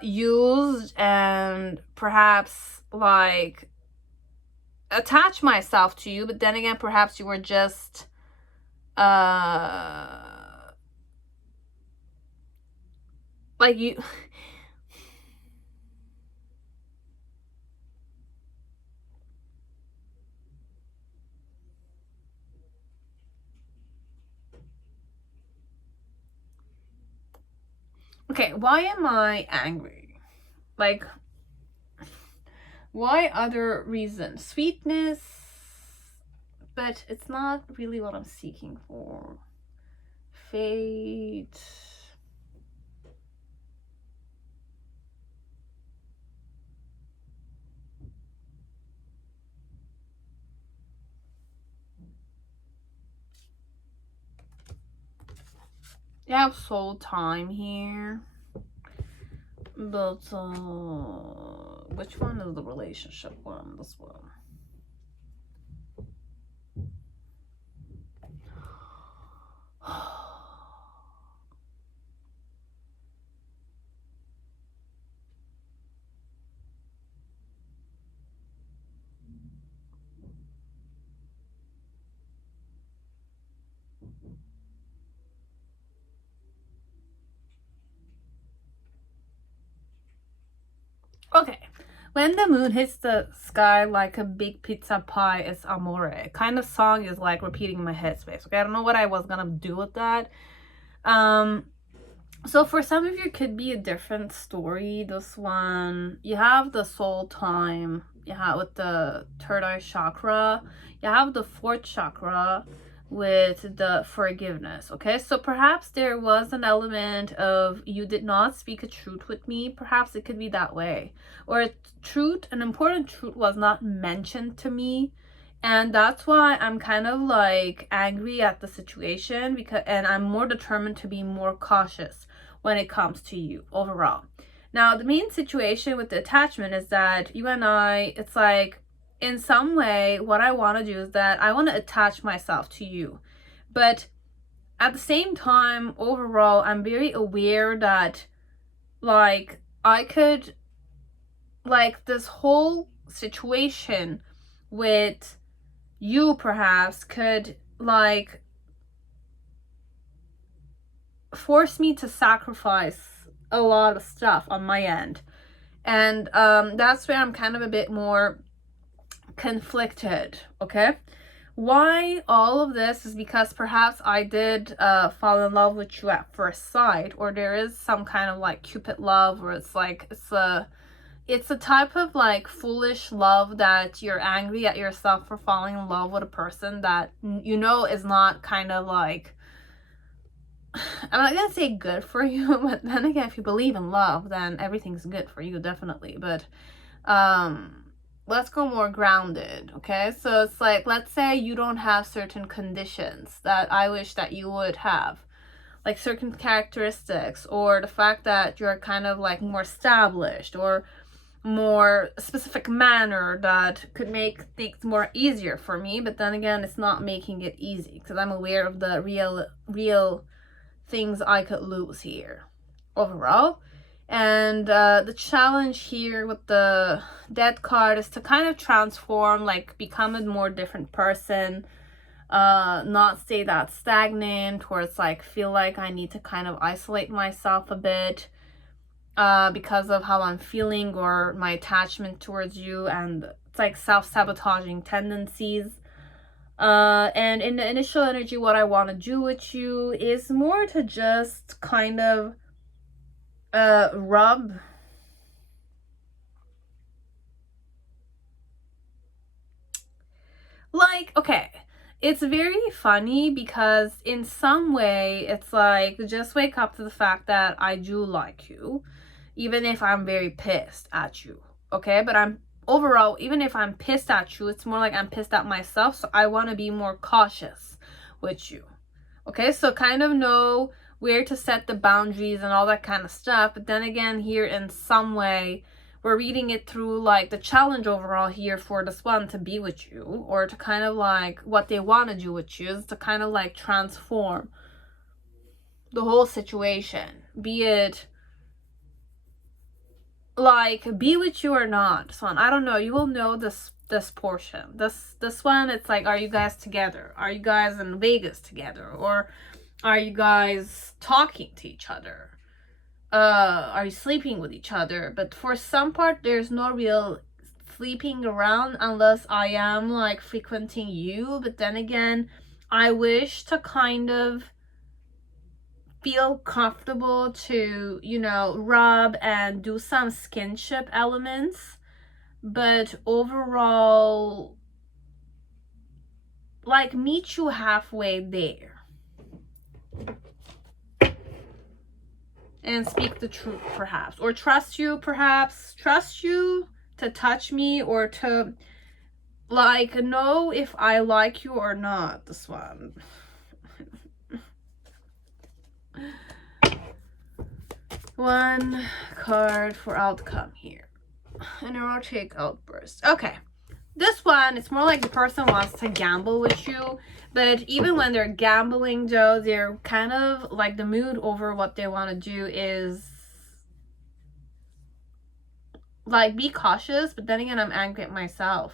used, and perhaps like attach myself to you, but then again, perhaps you were just like you okay, why am I angry? Like, why other reasons? Sweetness, but it's not really what I'm seeking for. Fate. You have soul time here. But which one is the relationship one? This one. Okay. When the moon hits the sky like a big pizza pie, it's amore. Kind of song is like repeating in my headspace. Okay, I don't know what I was gonna do with that. So for some of you, it could be a different story. This one, you have the soul time. You have with the third eye chakra. You have the fourth chakra with the forgiveness. Okay, so perhaps there was an element of you did not speak a truth with me. Perhaps it could be that way, or a truth, an important truth was not mentioned to me, and that's why I'm kind of like angry at the situation, because and I'm more determined to be more cautious when it comes to you overall. Now the main situation with the attachment is that you and I, it's like, in some way, what I want to do is that I want to attach myself to you. But at the same time, overall, I'm very aware that, like, I could, like, this whole situation with you perhaps could, like, force me to sacrifice a lot of stuff on my end. And that's where I'm kind of a bit more conflicted. Okay, why all of this is because perhaps I did fall in love with you at first sight, or there is some kind of like Cupid love, or it's like it's a type of like foolish love that you're angry at yourself for falling in love with a person that you know is not kind of like, I'm not gonna say good for you, but then again, if you believe in love, then everything's good for you, definitely. But let's go more grounded. Okay, so it's like, let's say you don't have certain conditions that I wish that you would have, like certain characteristics, or the fact that you're kind of like more established, or more specific manner that could make things more easier for me. But then again, it's not making it easy, because I'm aware of the real things I could lose here overall. And the challenge here with the Death card is to kind of transform, like become a more different person, not stay that stagnant, or it's like feel like I need to kind of isolate myself a bit because of how I'm feeling or my attachment towards you, and it's like self-sabotaging tendencies. And in the initial energy, what I want to do with you is more to just kind of rub. Like, okay, it's very funny because in some way it's like, just wake up to the fact that I do like you, even if I'm very pissed at you, okay? But I'm overall, even if I'm pissed at you, it's more like I'm pissed at myself, so I want to be more cautious with you, okay? So kind of know where to set the boundaries and all that kind of stuff. But then again, here in some way, we're reading it through like the challenge overall here for this one to be with you, or to kind of like what they want to do with you is to kind of like transform the whole situation, be it like be with you or not. So I don't know, you will know this portion, this one. It's like, are you guys together? Are you guys in Vegas together? Or are you guys talking to each other? Are you sleeping with each other? But for some part, there's no real sleeping around unless I am like frequenting you. But then again, I wish to kind of feel comfortable to, you know, rub and do some skinship elements. But overall, like, meet you halfway there. And speak the truth, perhaps. Or trust you, perhaps. Trust you to touch me, or to, like, know if I like you or not. This one. One card for outcome here. An erotic outburst. Okay. This one, it's more like the person wants to gamble with you. But even when they're gambling, though, they're kind of like, the mood over what they want to do is like, be cautious. But then again, I'm angry at myself.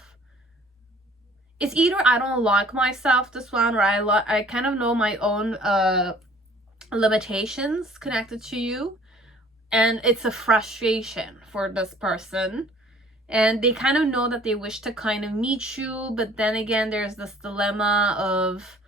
It's either I don't like myself, this one, or I kind of know my own limitations connected to you, and it's a frustration for this person. And they kind of know that they wish to kind of meet you, but then again, there's this dilemma of,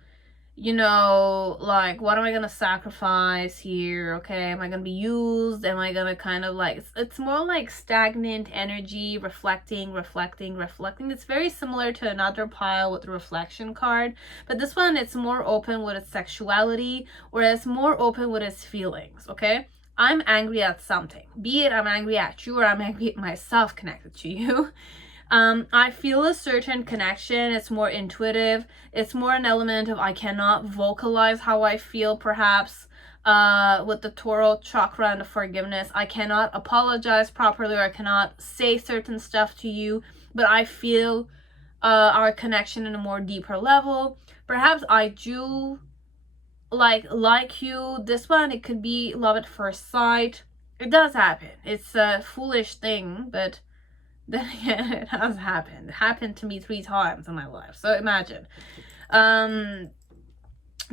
you know, like, what am I gonna sacrifice here? Okay, am I gonna be used? Am I gonna kind of like, it's more like stagnant energy, reflecting. It's very similar to another pile with the reflection card, but this one, it's more open with its sexuality, or it's more open with its feelings, okay? I'm angry at something, be it I'm angry at you or I'm angry at myself connected to you. I feel a certain connection. It's more intuitive. It's more an element of I cannot vocalize how I feel, perhaps, with the Tourmaline chakra and the forgiveness. I cannot apologize properly, or I cannot say certain stuff to you, but I feel our connection in a more deeper level. Perhaps I do like you. This one, it could be love at first sight. It does happen. It's a foolish thing, but then again, it has happened. It happened to me 3 times in my life, so imagine.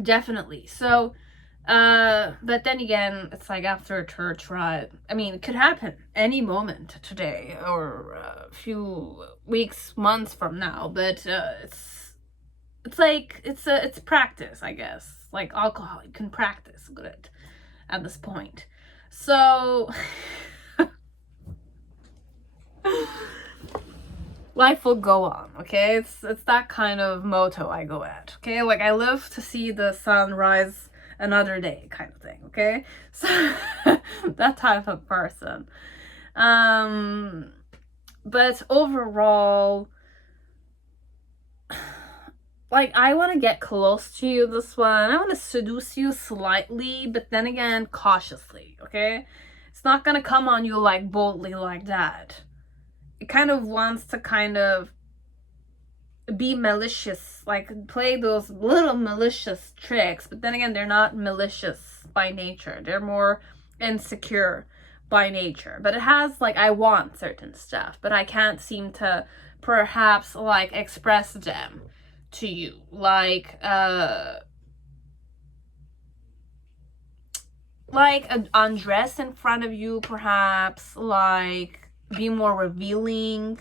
Definitely. So but then again, it's like after a church ride, I mean, it could happen any moment today, or a few weeks, months from now. But it's like, it's practice, I guess. Like alcohol, you can practice good at this point. So life will go on, okay? It's that kind of motto I go at, okay? Like, I live to see the sun rise another day kind of thing, okay? So that type of person. But overall, like, I want to get close to you, this one. I want to seduce you slightly, but then again, cautiously, okay? It's not gonna come on you like boldly like that. It kind of wants to kind of be malicious, like play those little malicious tricks, but then again, they're not malicious by nature. They're more insecure by nature. But it has like, I want certain stuff, but I can't seem to perhaps like express them to you, like undress in front of you, perhaps, like be more revealing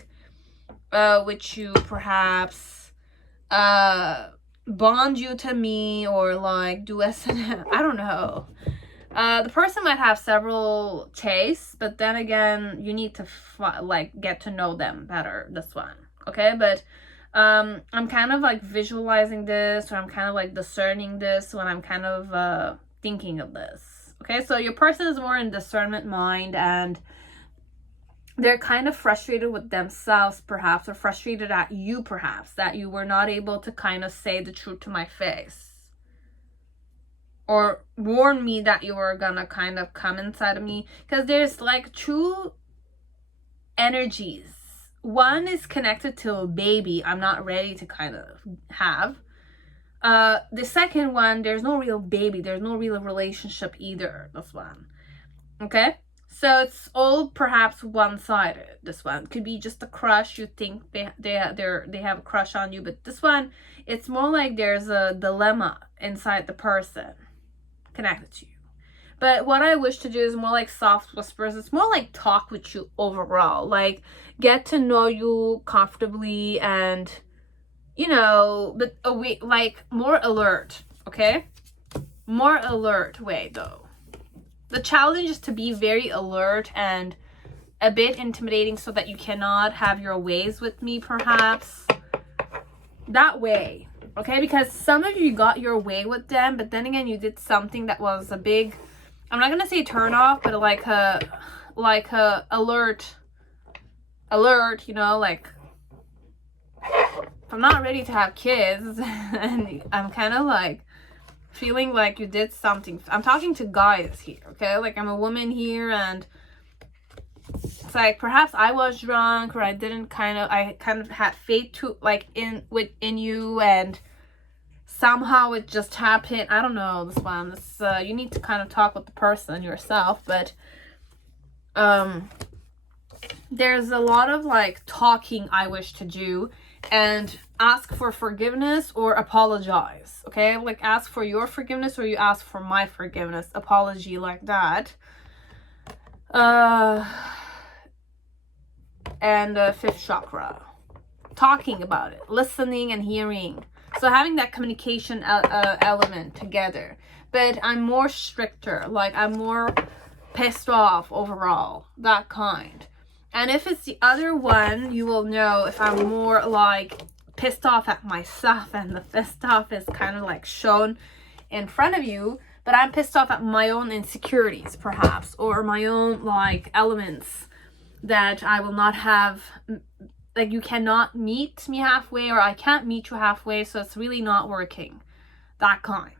with you, perhaps bond you to me, or like do S&M. I don't know, The person might have several chase, but then again, you need to like get to know them better, this one. Okay, but I'm kind of like visualizing this, or I'm kind of like discerning this when I'm kind of thinking of this. Okay, so your person is more in discernment mind, and they're kind of frustrated with themselves, perhaps, or frustrated at you, perhaps, that you were not able to kind of say the truth to my face, or warn me that you were gonna kind of come inside of me. Because there's like two energies. One is connected to a baby I'm not ready to kind of have. The second one, there's no real baby, there's no real relationship either, this one. Okay, so it's all perhaps one-sided. This one could be just a crush. You think they have a crush on you, but this one, it's more like there's a dilemma inside the person connected to you. But what I wish to do is more like soft whispers. It's more like talk with you overall, like get to know you comfortably, and you know, but like more alert. Okay, more alert way though. The challenge is to be very alert and a bit intimidating, so that you cannot have your ways with me, perhaps. That way, okay? Because some of you got your way with them, but then again, you did something that was a big, I'm not gonna say turn off, but like a alert, you know, like, if I'm not ready to have kids, and I'm kind of like feeling like you did something. I'm talking to guys here, okay? Like, I'm a woman here, and it's like perhaps I was drunk, or I kind of had faith to like in you, and somehow it just happened. I don't know, this one. This you need to kind of talk with the person yourself, but there's a lot of like talking I wish to do, and ask for forgiveness or apologize. Okay, like ask for your forgiveness, or you ask for my forgiveness, apology, like that. And fifth chakra, talking about it, listening and hearing. So having that communication element together. But I'm more stricter, like I'm more pissed off overall, that kind. And if it's the other one, you will know if I'm more like pissed off at myself, and the pissed off is kind of like shown in front of you, but I'm pissed off at my own insecurities, perhaps, or my own like elements that I will not have, like you cannot meet me halfway, or I can't meet you halfway, so it's really not working, that kind.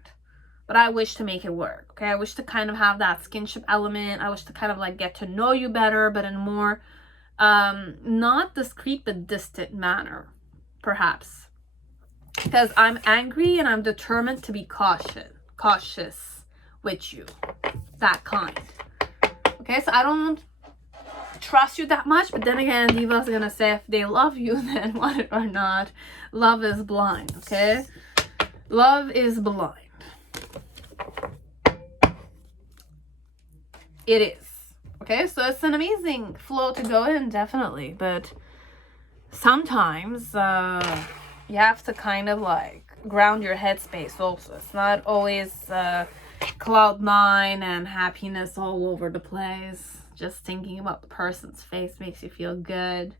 But I wish to make it work, okay? I wish to kind of have that skinship element. I wish to kind of like get to know you better, but in a more not discreet but distant manner, perhaps, because I'm angry and I'm determined to be cautious with you, that kind. Okay, so I don't trust you that much, but then again, Diva's gonna say if they love you, then want it or not, love is blind. Okay, love is blind. It is. Okay, so it's an amazing flow to go in, definitely, but sometimes you have to kind of like ground your headspace also. It's not always cloud nine and happiness all over the place. Just thinking about the person's face makes you feel good.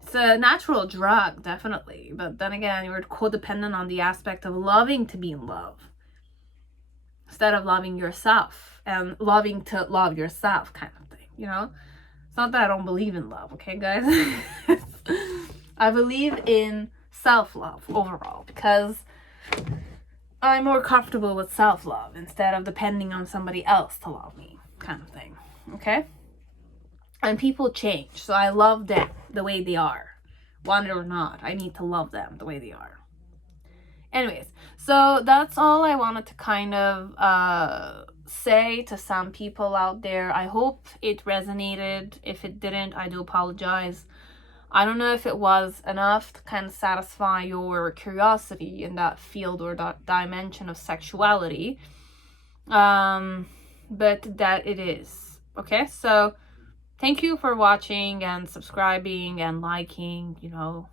It's a natural drug, definitely, but then again, you're codependent on the aspect of loving to be in love instead of loving yourself and loving to love yourself, kind of thing, you know? It's not that I don't believe in love, okay, guys? I believe in self-love overall, because I'm more comfortable with self-love instead of depending on somebody else to love me, kind of thing, okay? And people change, so I love them the way they are. Want it or not, I need to love them the way they are. Anyways, so that's all I wanted to kind of say to some people out there. I hope it resonated. If it didn't, I do apologize. I don't know if it was enough to kind of satisfy your curiosity in that field or that dimension of sexuality, but that it is. Okay, so thank you for watching and subscribing and liking, you know,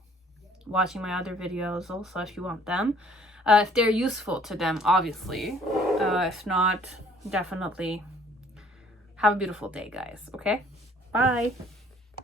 watching my other videos also if you want them, if they're useful to them, obviously. If not, definitely have a beautiful day, guys. Okay, bye.